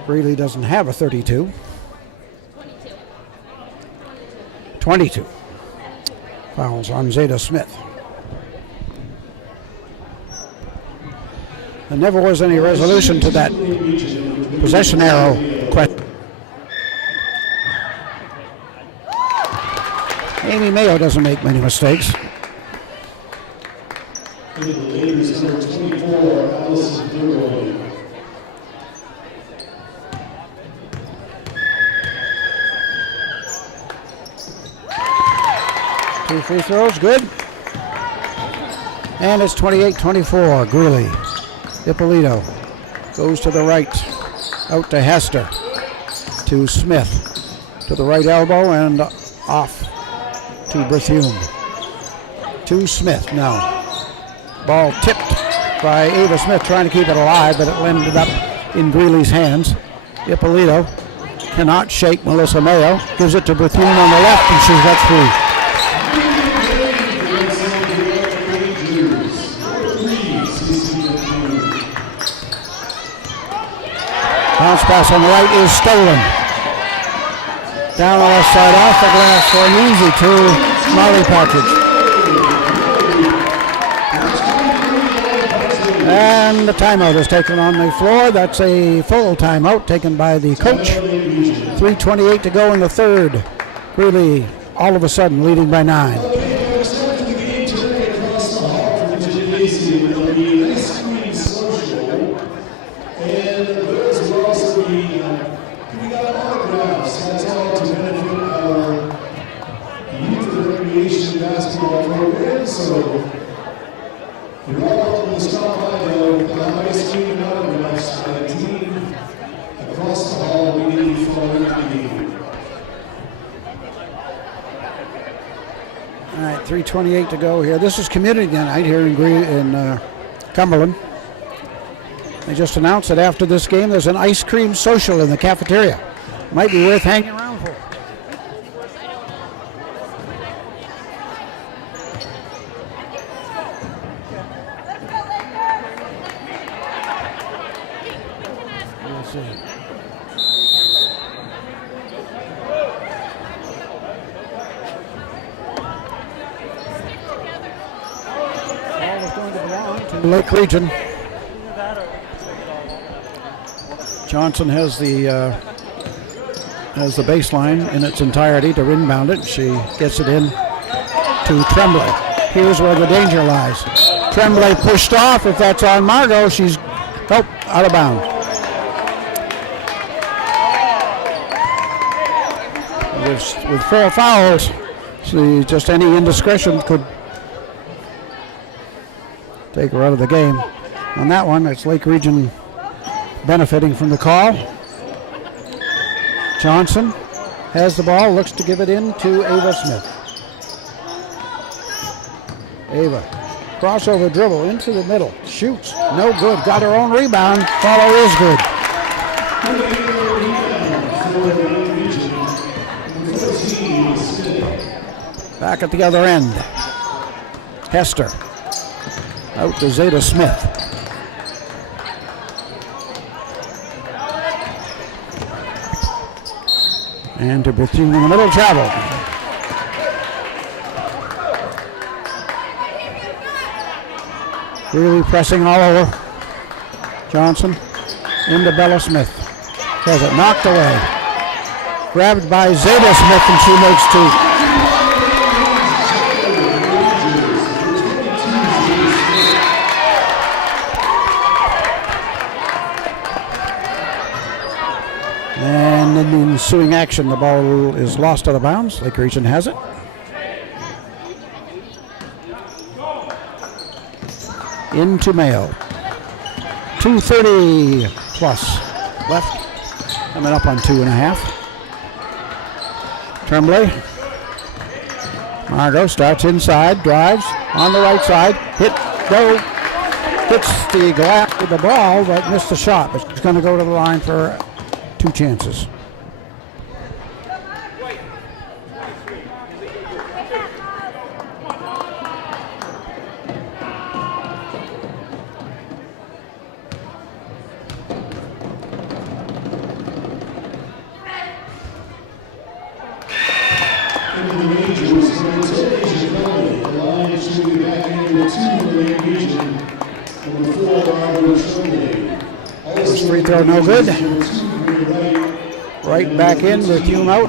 Greely doesn't have a 32. 22. Fouls on Zeta Smith. There never was any resolution to that possession arrow question. Amy Mayo doesn't make many mistakes. The Lakers number 24, Allison Greely. 2 free throws, good. And it's 28-24, Greely. Ippolito goes to the right, out to Hester, to Smith, to the right elbow and off to Berthume. To Smith now. Ball tipped by Ava Smith, trying to keep it alive, but it ended up in Greeley's hands. Ippolito cannot shake Melissa Mayo, gives it to Berthume on the left, and she's got 3. Bounce pass on the right is stolen. Down the left side off the glass for an easy to Molly Partridge. And the timeout is taken on the floor. That's a full timeout taken by the coach. 3:28 to go in the third. Greely all of a sudden leading by 9. All right, 3:28 to go here. This is community night here in Cumberland. They just announced that after this game, there's an ice cream social in the cafeteria. Might be worth hanging around for. We'll see. Ball is going to belong to Lake Region. Johnson has the baseline in its entirety to inbound it. She gets it in to Tremblay. Here's where the danger lies. Tremblay pushed off. If that's on Margot, she's out of bounds. With 4 fouls, just any indiscretion could take her out of the game. On that one, it's Lake Region benefiting from the call. Johnson has the ball, looks to give it in to Ava Smith. Ava, crossover dribble into the middle, shoots, no good, got her own rebound, follow is good. Back at the other end, Hester, out to Zeta Smith. And to Berthume in the middle, travel. Really pressing all over. Johnson into Bella Smith. Has it knocked away. Grabbed by Zeta Smith, and she makes 2. And in the ensuing action, the ball is lost out of bounds. Lake Region has it. Into Mayo. 2:30 plus left. Coming up on 2.5. Tremblay. Margot starts inside, drives on the right side. Hits the glass with the ball, but missed the shot. But she's going to go to the line for 2 chances. First free throw no good. Right back in with Hume out.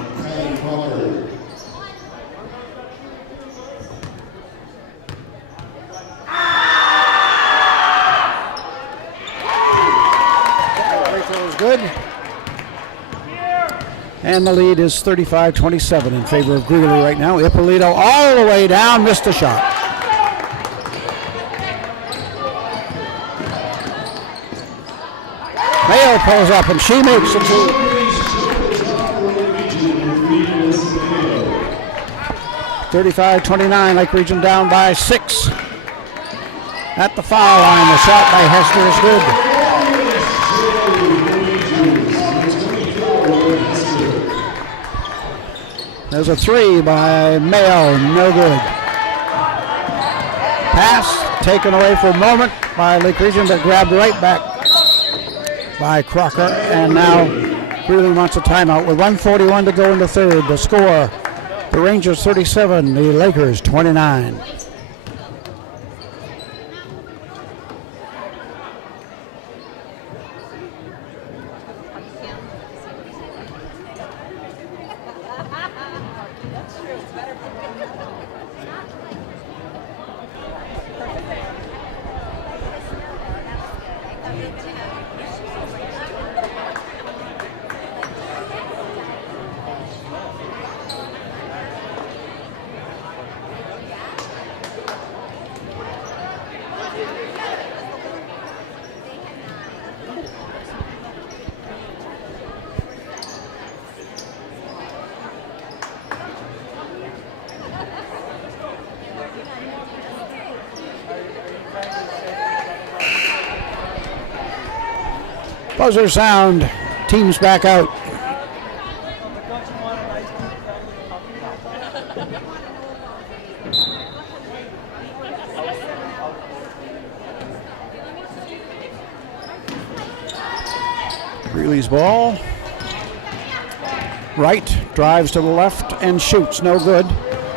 Free throw is good. And the lead is 35-27 in favor of Greely right now. Ippolito all the way down, missed a shot. Mayo pulls up and she makes it 35-29, Lake Region down by 6. At the foul line, the shot by Hester is good. There's a 3 by Mayo, no good. Pass taken away for a moment by Lake Region, but grabbed right back by Crocker, and now Greely wants a timeout with 1:41 to go in the third. The score, the Rangers 37, the Lakers 29. Buzzer sound, teams back out. Greely's ball. Right, drives to the left and shoots, no good.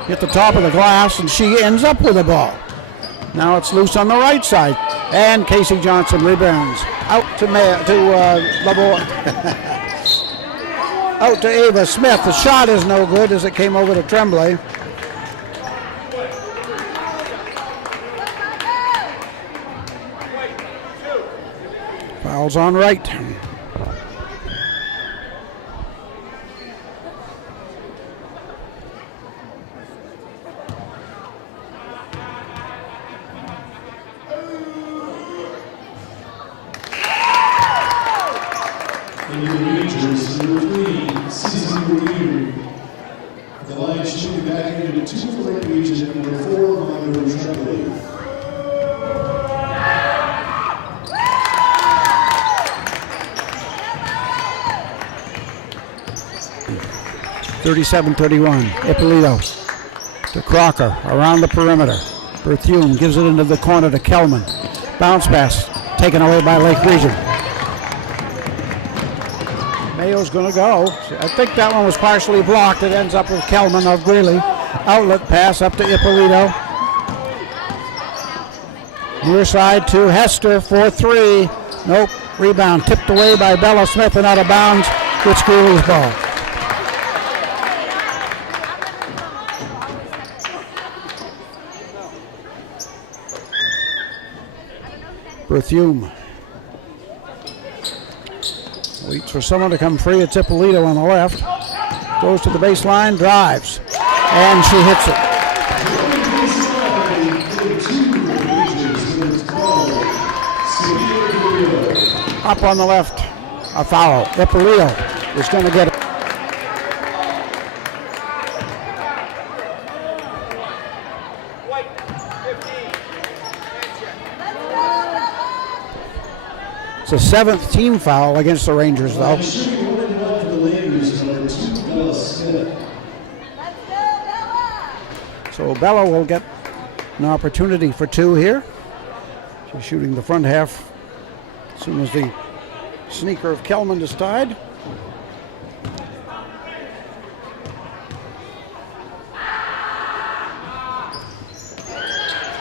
Hit the top of the glass and she ends up with the ball. Now it's loose on the right side. And Casey Johnson rebounds. Out to out to Ava Smith. The shot is no good as it came over to Tremblay. Fouls on right. (37-31). Ippolito to Crocker around the perimeter. Berthume gives it into the corner to Kelman. Bounce pass taken away by Lake Region. Mayo's going to go. I think that one was partially blocked. It ends up with Kelman of Greely. Outlet pass up to Ippolito. Near side to Hester for 3. Nope. Rebound tipped away by Bella Smith and out of bounds. It's Greely's ball. Berthume Waits for someone to come free. It's Ippolito on the left. Goes to the baseline, drives, and she hits it. Up on the left, a foul. Ippolito is going to get it. It's the 7th team foul against the Rangers, though. So Bella will get an opportunity for 2 here. She's shooting the front half as soon as the sneaker of Kelman is tied.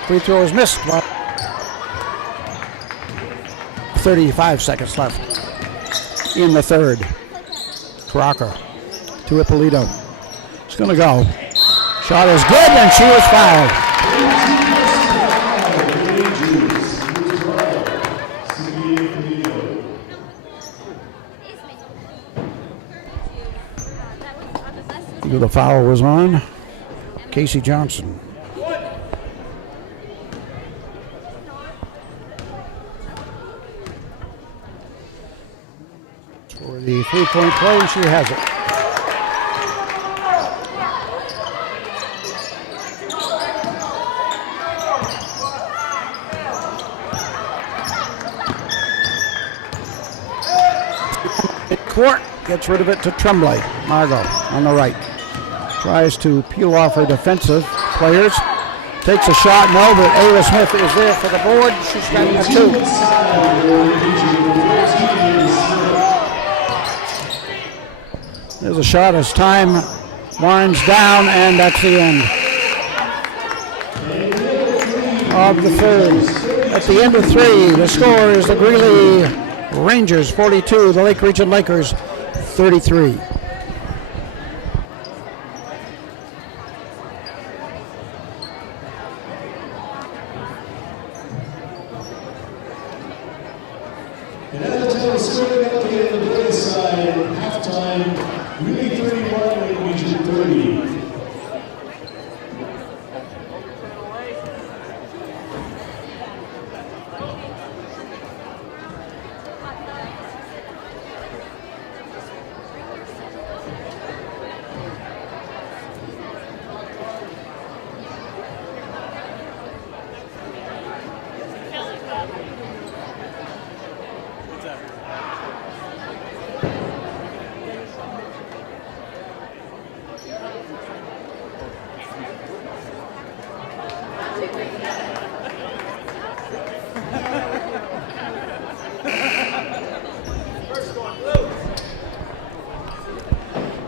Free throw is missed. 35 seconds left in the third. Crocker to Ippolito. It's going to go. Shot is good, and she is fouled. The foul was on Casey Johnson. For the three-point play, she has it. Court gets rid of it to Tremblay. Margot on the right. Tries to peel off her defensive players. Takes a shot. No, but Ava Smith is there for the board. She's got a 2. There's a shot as time winds down, and that's the end of the third. At the end of 3, the score is the Greely Rangers 42, the Lake Region Lakers 33. And at the time, scoring up again on the play side, halftime, Greely 31, Lake Region 30.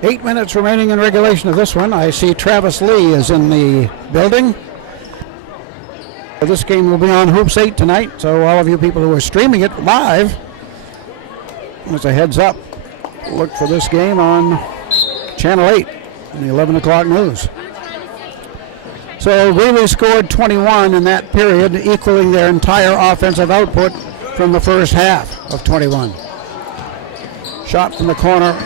Eight minutes remaining in regulation of this one. I see Travis Lee is in the building. This game will be on Hoops 8 tonight, so all of you people who are streaming it live, as a heads up, look for this game on Channel 8 in the 11 o'clock news. So Greely scored 21 in that period, equaling their entire offensive output from the first half of 21. Shot from the corner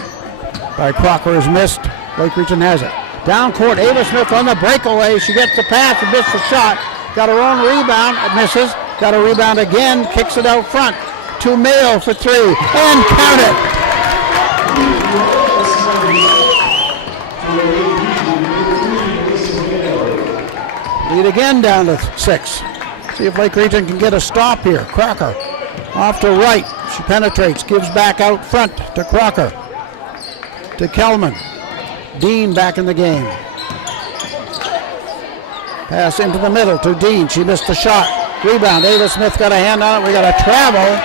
by Crocker is missed. Lake Region has it. Down court, Ava Smith on the breakaway. She gets the pass and missed the shot. Got her own rebound. It misses. Got a rebound again. Kicks it out front to Mayo for 3. And count it. Lead again down to 6. See if Lake Region can get a stop here. Crocker off to right. She penetrates. Gives back out front to Crocker. To Kelman. Dean back in the game. Pass into the middle to Dean. She missed the shot. Rebound. Ava Smith got a hand on it. We got a travel.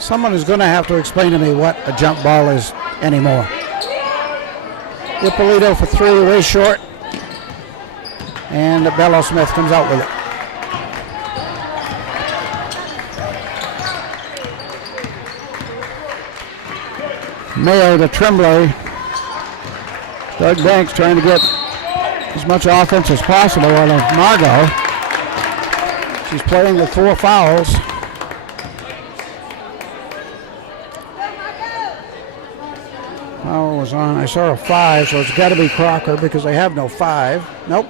Someone is going to have to explain to me what a jump ball is anymore. Ippolito for 3, way short. And Bella Smith comes out with it. Mayo to Tremblay. Doug Banks trying to get as much offense as possible out of Margot. She's playing with 4 fouls. Foul was on. I saw a 5, so it's got to be Crocker because they have no 5. Nope.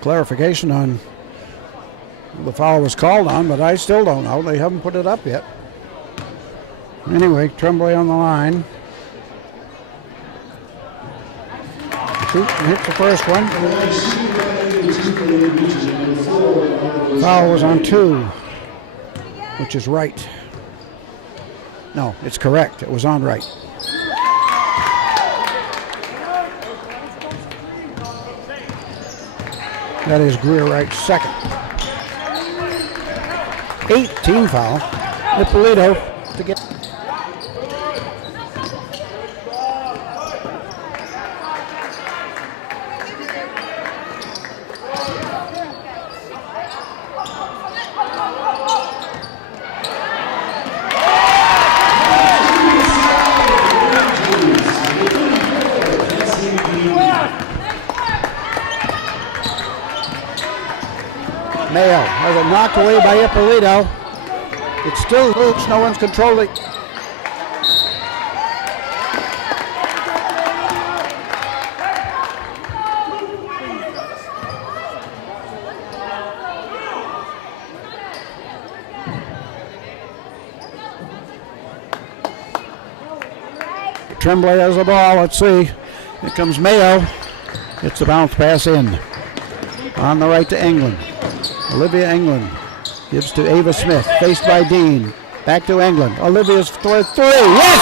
Clarification on the foul was called on, but I still don't know. They haven't put it up yet. Anyway, Tremblay on the line. Shoot, hit the first one. Foul was on 2, which is right. No, it's correct. It was on right. That is Greer Wright's second. 18 foul. Ippolito to get. Mayo has it knocked away by Ippolito. It's still loose. No one's controlling. Tremblay has the ball. Let's see. Here comes Mayo. It's a bounce pass in. On the right to England. Olivia England gives to Ava Smith, faced by Dean. Back to England. Olivia's for 3. Yes!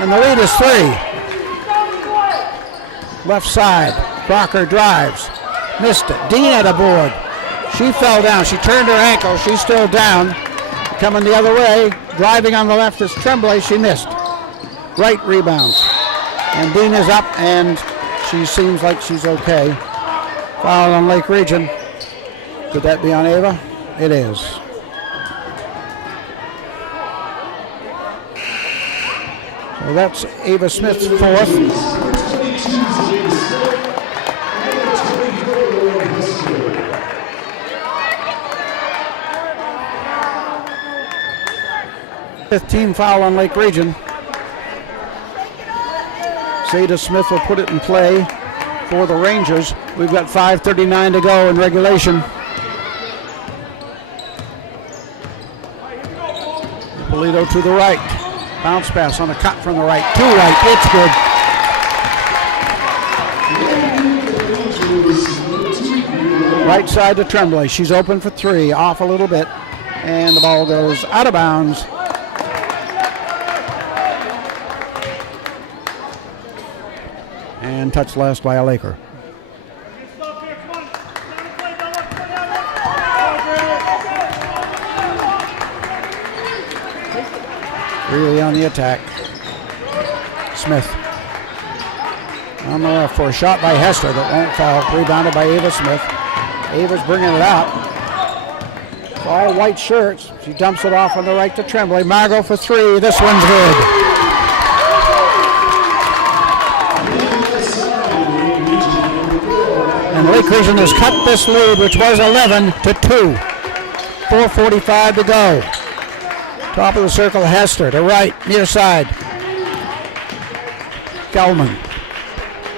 And the lead is 3. Left side. Crocker drives. Missed it. Dean had a board. She fell down. She turned her ankle. She's still down. Coming the other way. Driving on the left is Tremblay. She missed. Right rebounds. And Dean is up, and she seems like she's okay. Foul on Lake Region. Could that be on Ava? It is. So that's Ava Smith's 4th. Fifth team foul on Lake Region. Zeta Smith will put it in play for the Rangers. We've got 5:39 to go in regulation. Ippolito to the right. Bounce pass on a cut from the right. To right. It's good. Right side to Tremblay. She's open for 3. Off a little bit. And the ball goes out of bounds. And touched last by a Laker. Really on the attack. Smith on the left for a shot by Hester that won't fall. Rebounded by Ava Smith. Ava's bringing it out. It's all white shirts. She dumps it off on the right to Tremblay. Margot for 3. This one's good. And Lake Region has cut this lead, which was 11 to 2. 4:45 to go. Top of the circle, Hester to right, near side. Gelman.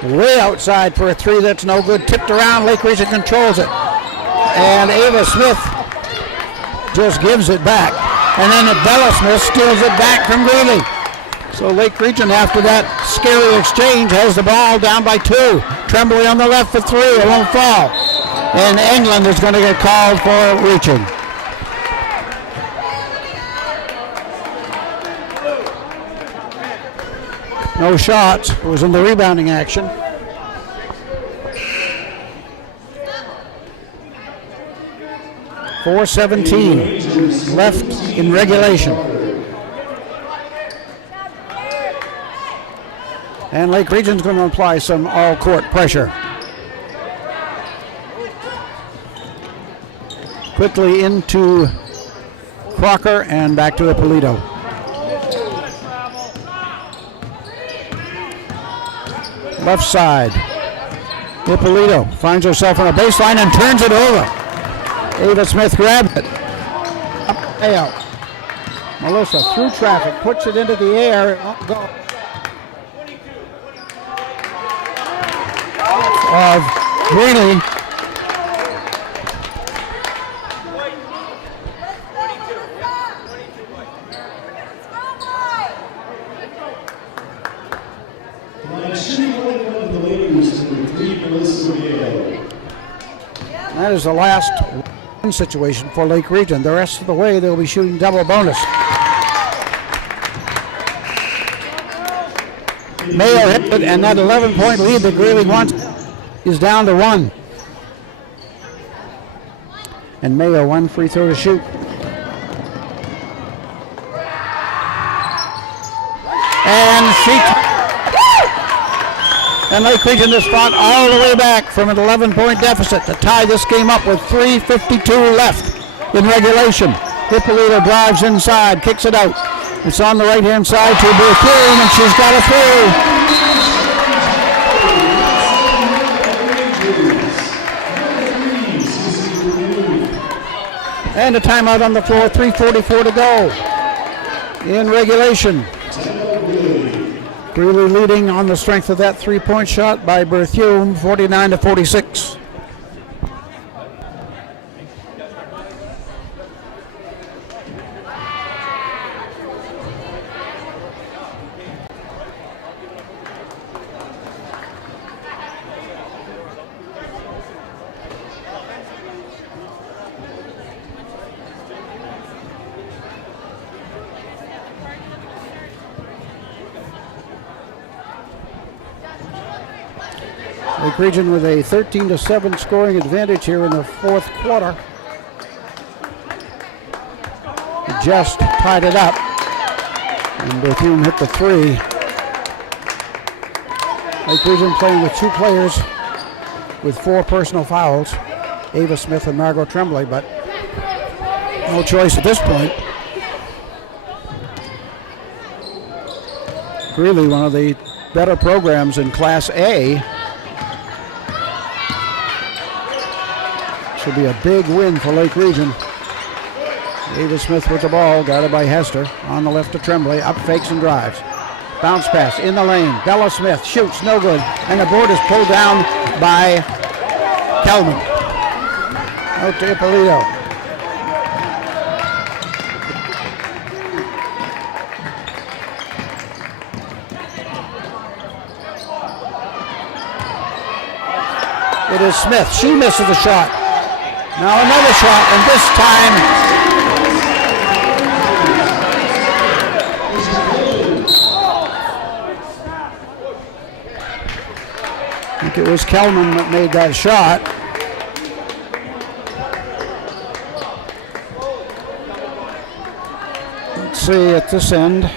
Way outside for a 3 that's no good. Tipped around, Lake Region controls it. And Ava Smith just gives it back. And then Bella Smith steals it back from Greely. So Lake Region, after that scary exchange, has the ball down by 2. Tremblay on the left for 3. It won't fall. And England is going to get called for reaching. No shots. It was in the rebounding action. .417 left in regulation. And Lake Region's going to apply some all-court pressure. quickly into Crocker and back to Ippolito. Left side. Ippolito finds herself on a baseline and turns it over. Ava Smith grabs it. Up out. Melissa through traffic, puts it into the air. Go. Of Greely. That is the last situation for Lake Region. The rest of the way, they'll be shooting double bonus. Mayo hit it, and that 11-point lead that Greely wants is down to 1. And Mayo, 1 free throw to shoot. And Lake Region has fought all the way back from an 11-point deficit to tie this game up with 3:52 left in regulation. Ippolito drives inside, kicks it out. It's on the right-hand side to Berthiaume, and she's got it through. And a timeout on the floor, 3:44 to go in regulation. Greely leading on the strength of that three-point shot by Berthiaume, 49-46. Lake Region with a 13-7 scoring advantage here in the fourth quarter. It just tied it up, and Berthiaume hit the three. Lake Region playing with 2 players with 4 personal fouls, Ava Smith and Margot Tremblay, but no choice at this point. Greely, one of the better programs in Class A. Should be a big win for Lake Region. Ava Smith with the ball, guarded by Hester. On the left to Tremblay, up fakes and drives. Bounce pass in the lane. Bella Smith shoots, no good. And the board is pulled down by Kelman. Out to Ippolito. It is Smith. She misses the shot. Now another shot, and this time I think it was Kelman that made that shot. Let's see at this end.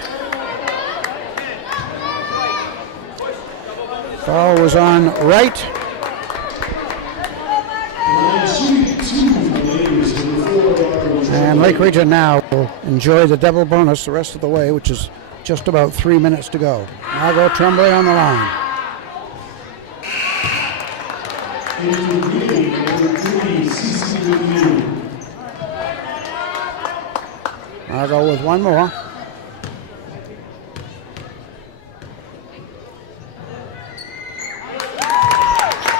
Foul was on Wright. And Lake Region now will enjoy the double bonus the rest of the way, which is just about 3 minutes to go. Margot Tremblay on the line. Margot with one more.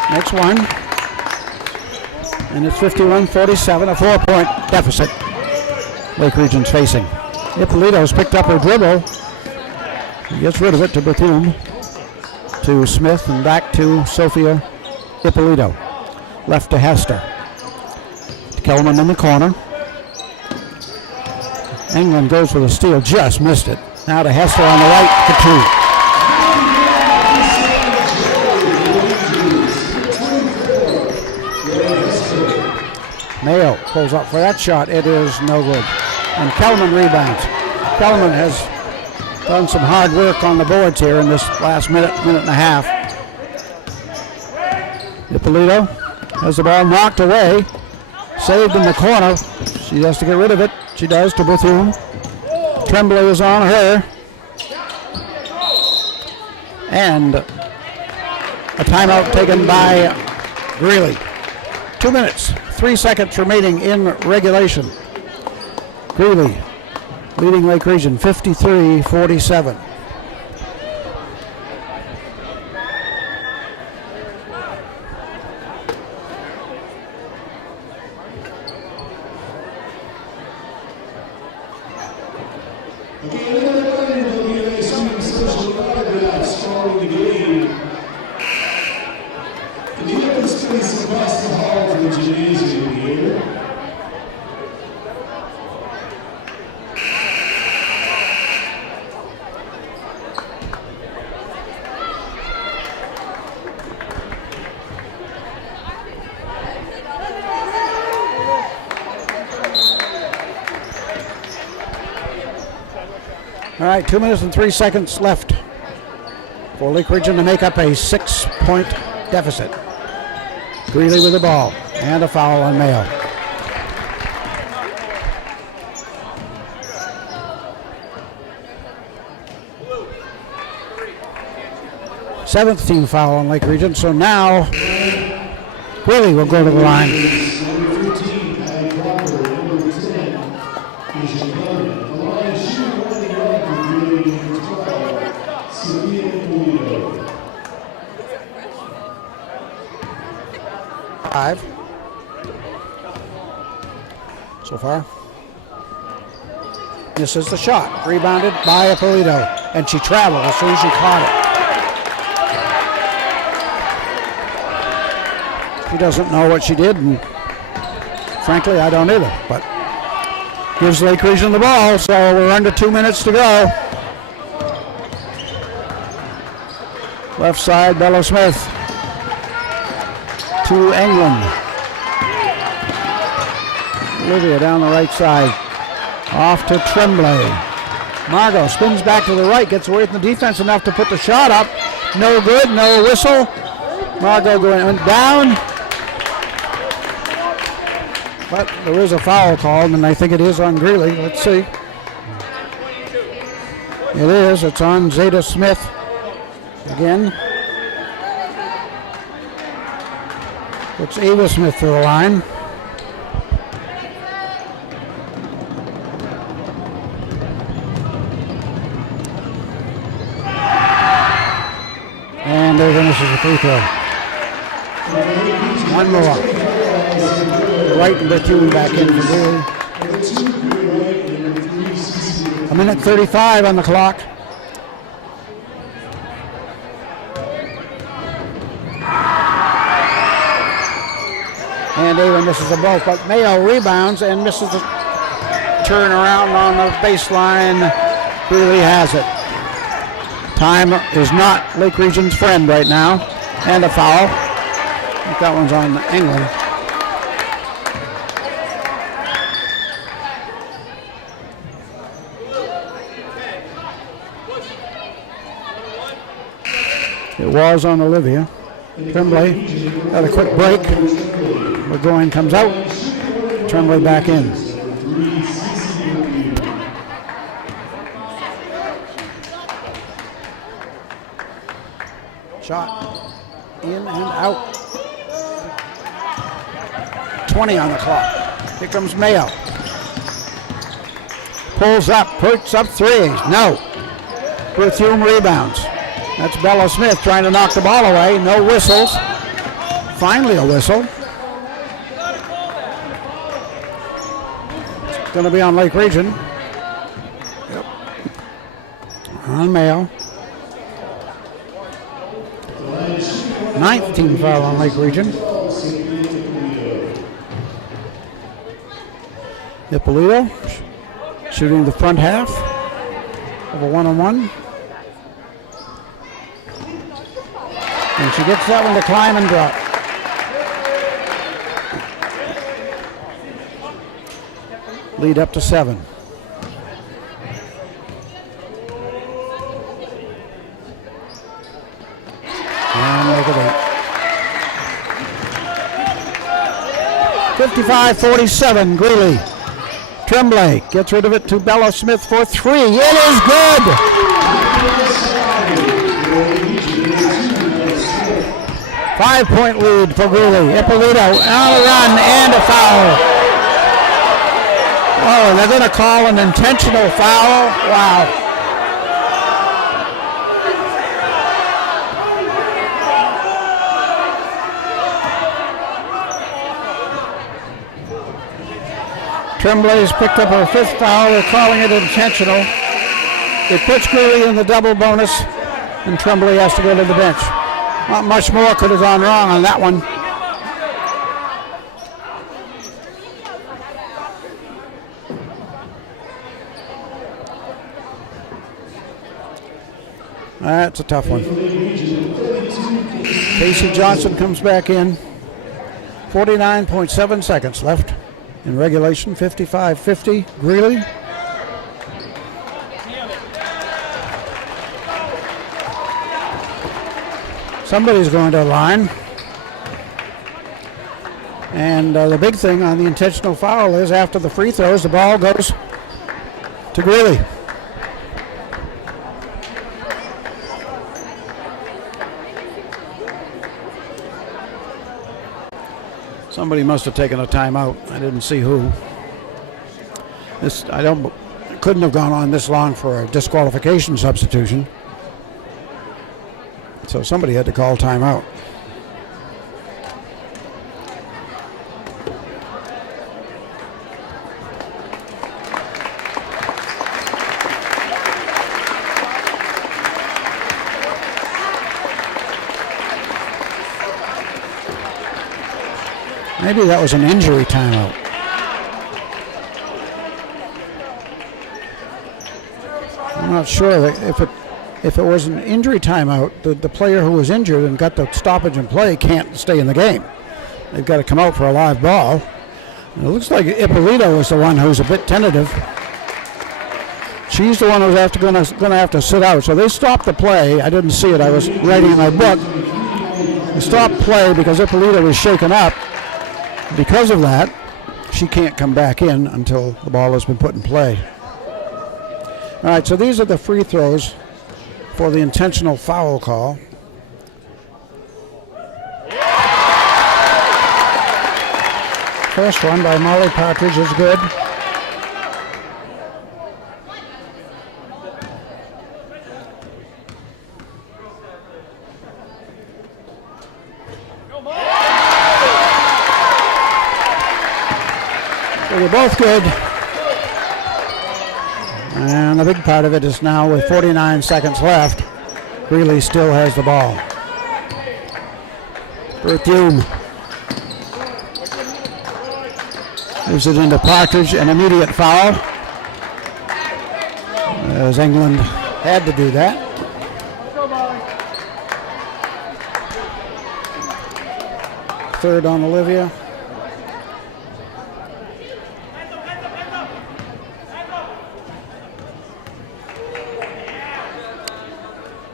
Next one. And it's 51-47, a 4-point deficit Lake Region's facing. Ippolito's picked up her dribble. He gets rid of it to Berthiaume, to Smith, and back to Sophia Ippolito. Left to Hester. Kelman in the corner. England goes for the steal, just missed it. Now to Hester on the right for 2. Mayo pulls up for that shot. It is no good. And Kelman rebounds. Kelman has done some hard work on the boards here in this last minute and a half. Ippolito has the ball knocked away. Saved in the corner. She has to get rid of it. She does to Bethune. Tremblay is on her. And a timeout taken by Greely. 2 minutes, 3 seconds remaining in regulation. Greely leading Lake Region 53-47. All right, 2 minutes and 3 seconds left for Lake Region to make up a 6-point deficit. Greely with the ball and a foul on Mayo. Seventh team foul on Lake Region, so now Greely will go to the line. So far. This is the shot. Rebounded by Ippolito. And she traveled as soon as she caught it. She doesn't know what she did, and frankly, I don't either. But gives Lake Region the ball, so we're under 2 minutes to go. Left side, Bella Smith to England. Olivia down the right side. Off to Tremblay. Margot spins back to the right, gets away from the defense enough to put the shot up. No good, no whistle. Margot going down. But there is a foul called, and I think it is on Greely. Let's see. It is. It's on Zeta Smith again. It's Ava Smith to the line. And there finishes the free throw. One more. White and Bethune back in for Greely. A minute 35 on the clock. And Ava misses the both, but Mayo rebounds and misses the turnaround on the baseline. Greely has it. Time is not Lake Region's friend right now. And a foul. I think that one's on England. It was on Olivia. Tremblay had a quick break. Burgoyne comes out. Tremblay back in. Shot in and out. 20 on the clock. Here comes Mayo. Pulls up, puts up three. No. Bethune rebounds. That's Bella Smith trying to knock the ball away. No whistles. Finally a whistle. It's going to be on Lake Region. Yep. On Mayo. Ninth team foul on Lake Region. Ippolito shooting the front half of a one-on-one. And she gets that one to climb and drop. Lead up to 7. And make it 8. 55-47, Greely. Tremblay gets rid of it to Bella Smith for three. It is good. 5-point lead for Greely. Ippolito on a run and a foul. Oh, and they're going to call an intentional foul. Wow. Tremblay has picked up her fifth foul. They're calling it intentional. It puts Greely in the double bonus, and Tremblay has to go to the bench. Not much more could have gone wrong on that one. That's a tough one. Casey Johnson comes back in. 49.7 seconds left in regulation. 55-50. Greely. Somebody's going to the line. And the big thing on the intentional foul is after the free throws, the ball goes to Greely. Somebody must have taken a timeout. I didn't see who. Couldn't have gone on this long for a disqualification substitution. So somebody had to call timeout. Maybe that was an injury timeout. I'm not sure that if it was an injury timeout, the player who was injured and got the stoppage in play can't stay in the game. They've got to come out for a live ball. And it looks like Ippolito is the one who's a bit tentative. She's the one who's going to have to sit out. So they stopped the play. I didn't see it. I was writing in my book. They stopped play because Ippolito was shaken up. Because of that, she can't come back in until the ball has been put in play. All right, so these are the free throws for the intentional foul call. First one by Molly Partridge is good. So they're both good. And the big part of it is now with 49 seconds left, Greely still has the ball. Berthume gives it into Partridge, an immediate foul, as England had to do that. Third on Olivia.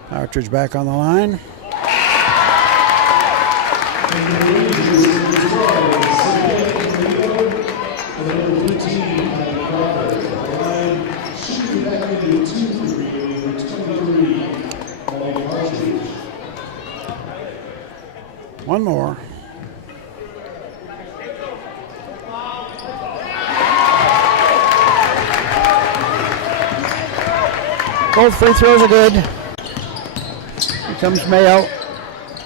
Partridge back on the line. One more. Both free throws are good. Here comes Mayo.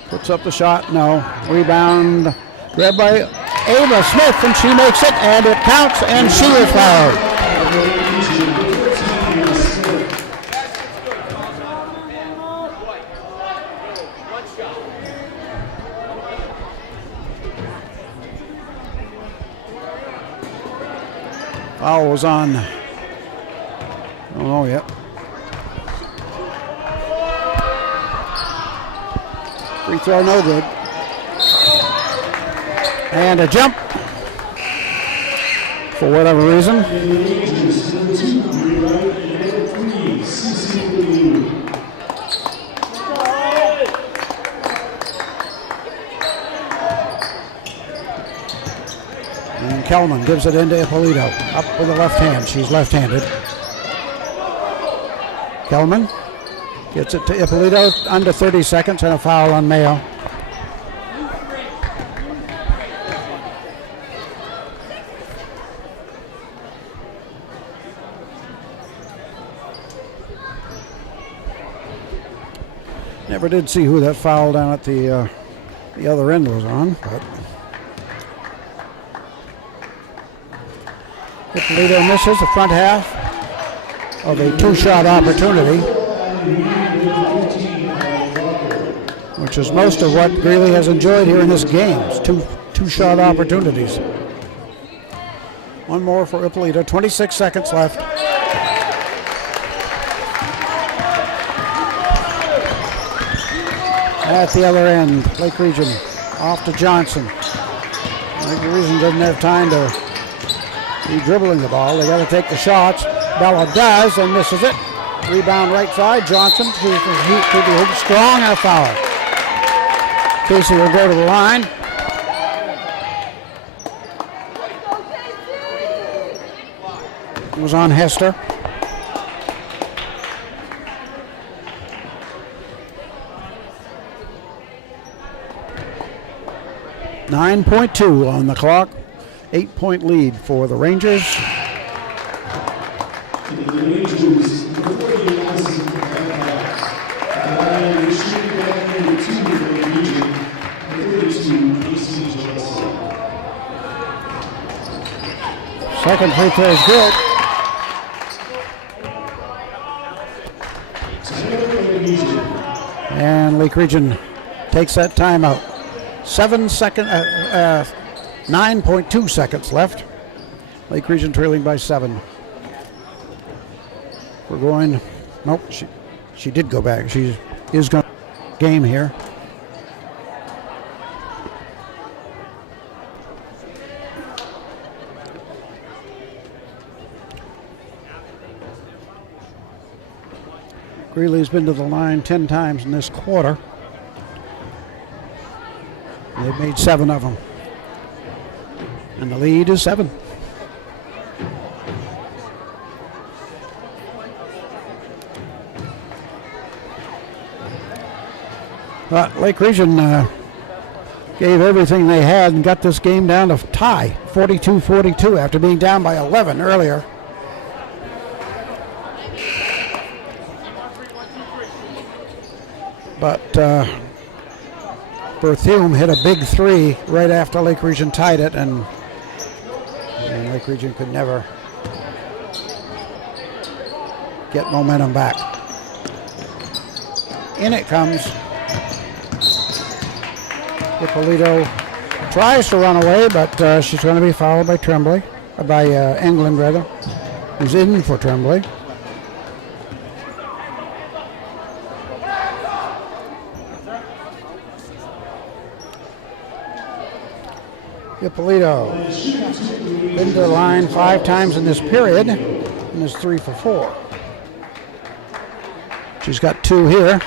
Puts up the shot. No. Rebound. Grabbed by Ava Smith, and she makes it, and it counts, and she is fouled. Foul was on. Oh, yep. Free throw, no good. And a jump. For whatever reason. And Kelman gives it into Ippolito. Up with the left hand. She's left-handed. Kelman gets it to Ippolito. Under 30 seconds and a foul on Mayo. Never did see who that foul down at the other end was on, but Ippolito misses the front half of a two-shot opportunity, which is most of what Greely has enjoyed here in this game. It's two-shot opportunities. One more for Ippolito. 26 seconds left. At the other end, Lake Region off to Johnson. Lake Region doesn't have time to be dribbling the ball. They got to take the shots. Bella does and misses it. Rebound right side. Johnson to the hoop. Strong and a foul. Casey will go to the line. It was on Hester. .2 on the clock. 8-point lead for the Rangers. The Rangers, before the analysis of the half, shooting back number 2 for the region, 32, Casey Johnson. Second free throw is good. And Lake Region takes that timeout. 9.2 seconds left. Lake Region trailing by 7. We're going. Nope, she did go back. She is going to game here. Greeley's been to the line 10 times in this quarter. They've made 7 of them. And the lead is 7. But Lake Region gave everything they had and got this game down to tie, 42-42, after being down by 11 earlier. But Berthiaume hit a big 3 right after Lake Region tied it, and Lake Region could never get momentum back. In it comes. Ippolito tries to run away, but she's going to be fouled by England rather, who's in for Tremblay. Ippolito been to the line 5 times in this period and is 3 for 4. She's got 2 here.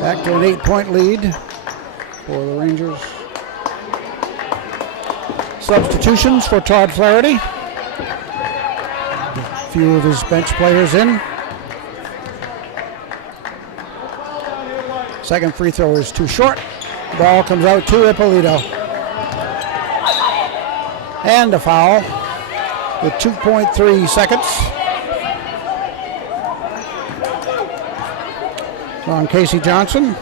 Back to an 8-point lead for the Rangers. Substitutions for Todd Flaherty. A few of his bench players in. Second free throw is too short. Ball comes out to Ippolito. And a foul with 2.3 seconds. On Casey Johnson.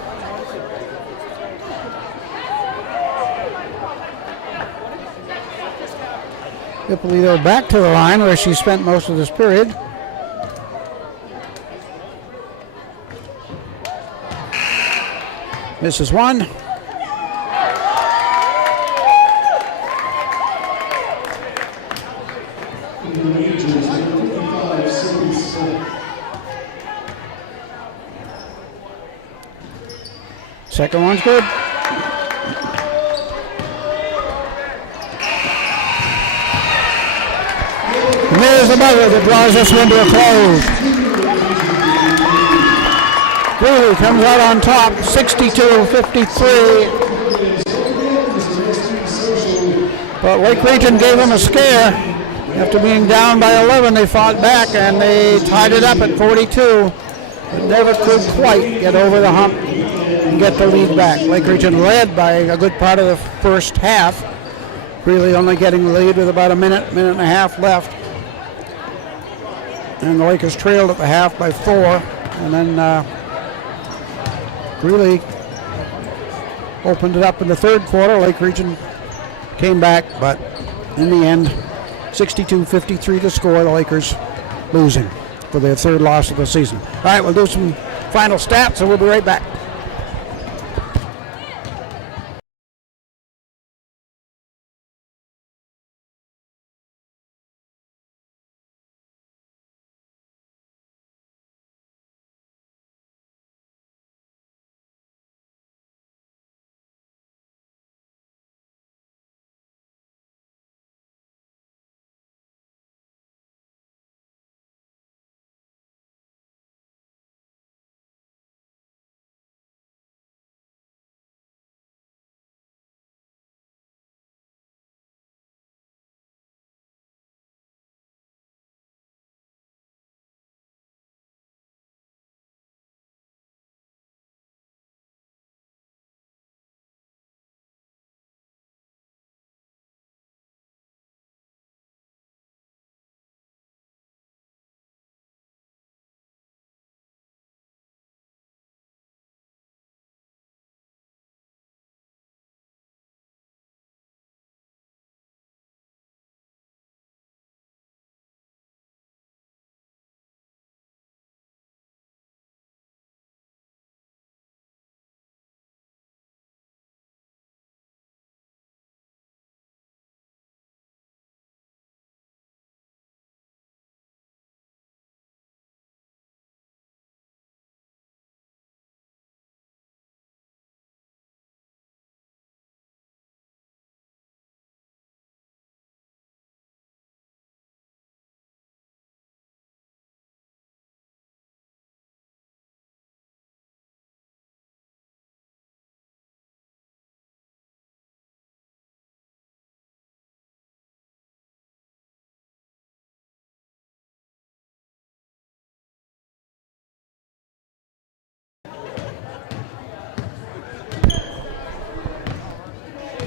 Ippolito back to the line where she spent most of this period. Misses one. Second one's good. And there's the buzzer that draws this one to a close. Greely comes out on top, 62-53. But Lake Region gave them a scare. After being down by 11, they fought back and they tied it up at 42. But never could quite get over the hump and get the lead back. Lake Region led by a good part of the first half. Greely only getting the lead with about a minute and a half left. And the Lakers trailed at the half by 4. And then Greely opened it up in the third quarter. Lake Region came back, but in the end, 62-53 to score. The Lakers losing for their third loss of the season. All right, we'll do some final stats, and we'll be right back.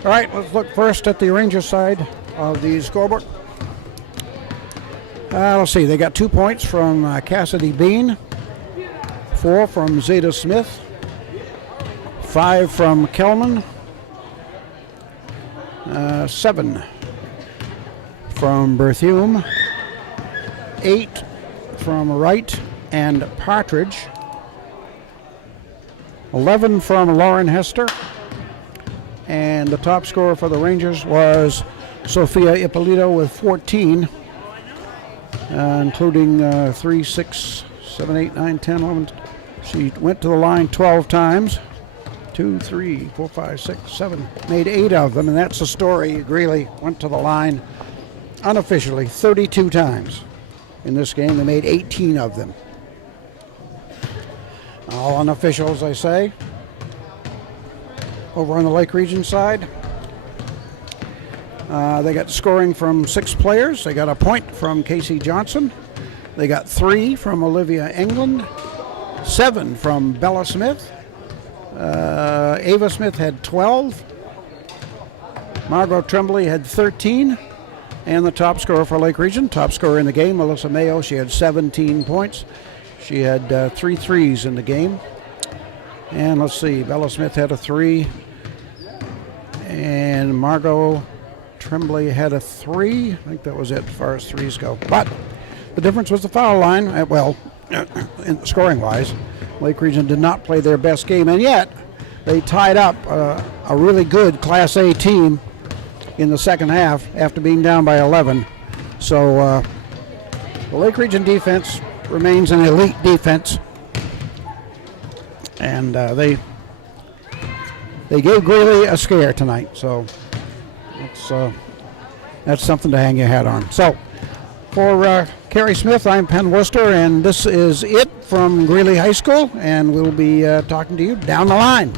All right, let's look first at the Rangers side of the scoreboard. Let's see, they got 2 points from Cassidy Bean, 4 from Zeta Smith, 5 from Kelman, 7 from Berthume, 8 from Wright and Partridge, 11 from Lauren Hester, and the top scorer for the Rangers was Sophia Ippolito with 14, including 3, 6, 7, 8, 9, 10, 11. She went to the line 12 times. 2, 3, 4, 5, 6, 7. Made 8 of them, and that's the story. Greely went to the line unofficially 32 times. In this game, they made 18 of them. All unofficial, as I say. Over on the Lake Region side, they got scoring from 6 players. They got a point from Casey Johnson. They got 3 from Olivia England, 7 from Bella Smith. Ava Smith had 12. Margot Tremblay had 13. And the top scorer for Lake Region, top scorer in the game, Melissa Mayo, she had 17 points. She had 3 threes in the game. And let's see, Bella Smith had a 3. And Margot Tremblay had a 3. I think that was it as far as threes go. But the difference was the foul line. Scoring-wise, Lake Region did not play their best game. And yet, they tied up a really good Class A team in the second half after being down by 11. So the Lake Region defense remains an elite defense. And they gave Greely a scare tonight, so that's something to hang your hat on. So for Kerry Smith, I'm Penn Worcester, and this is it from Greely High School, and we'll be talking to you down the line.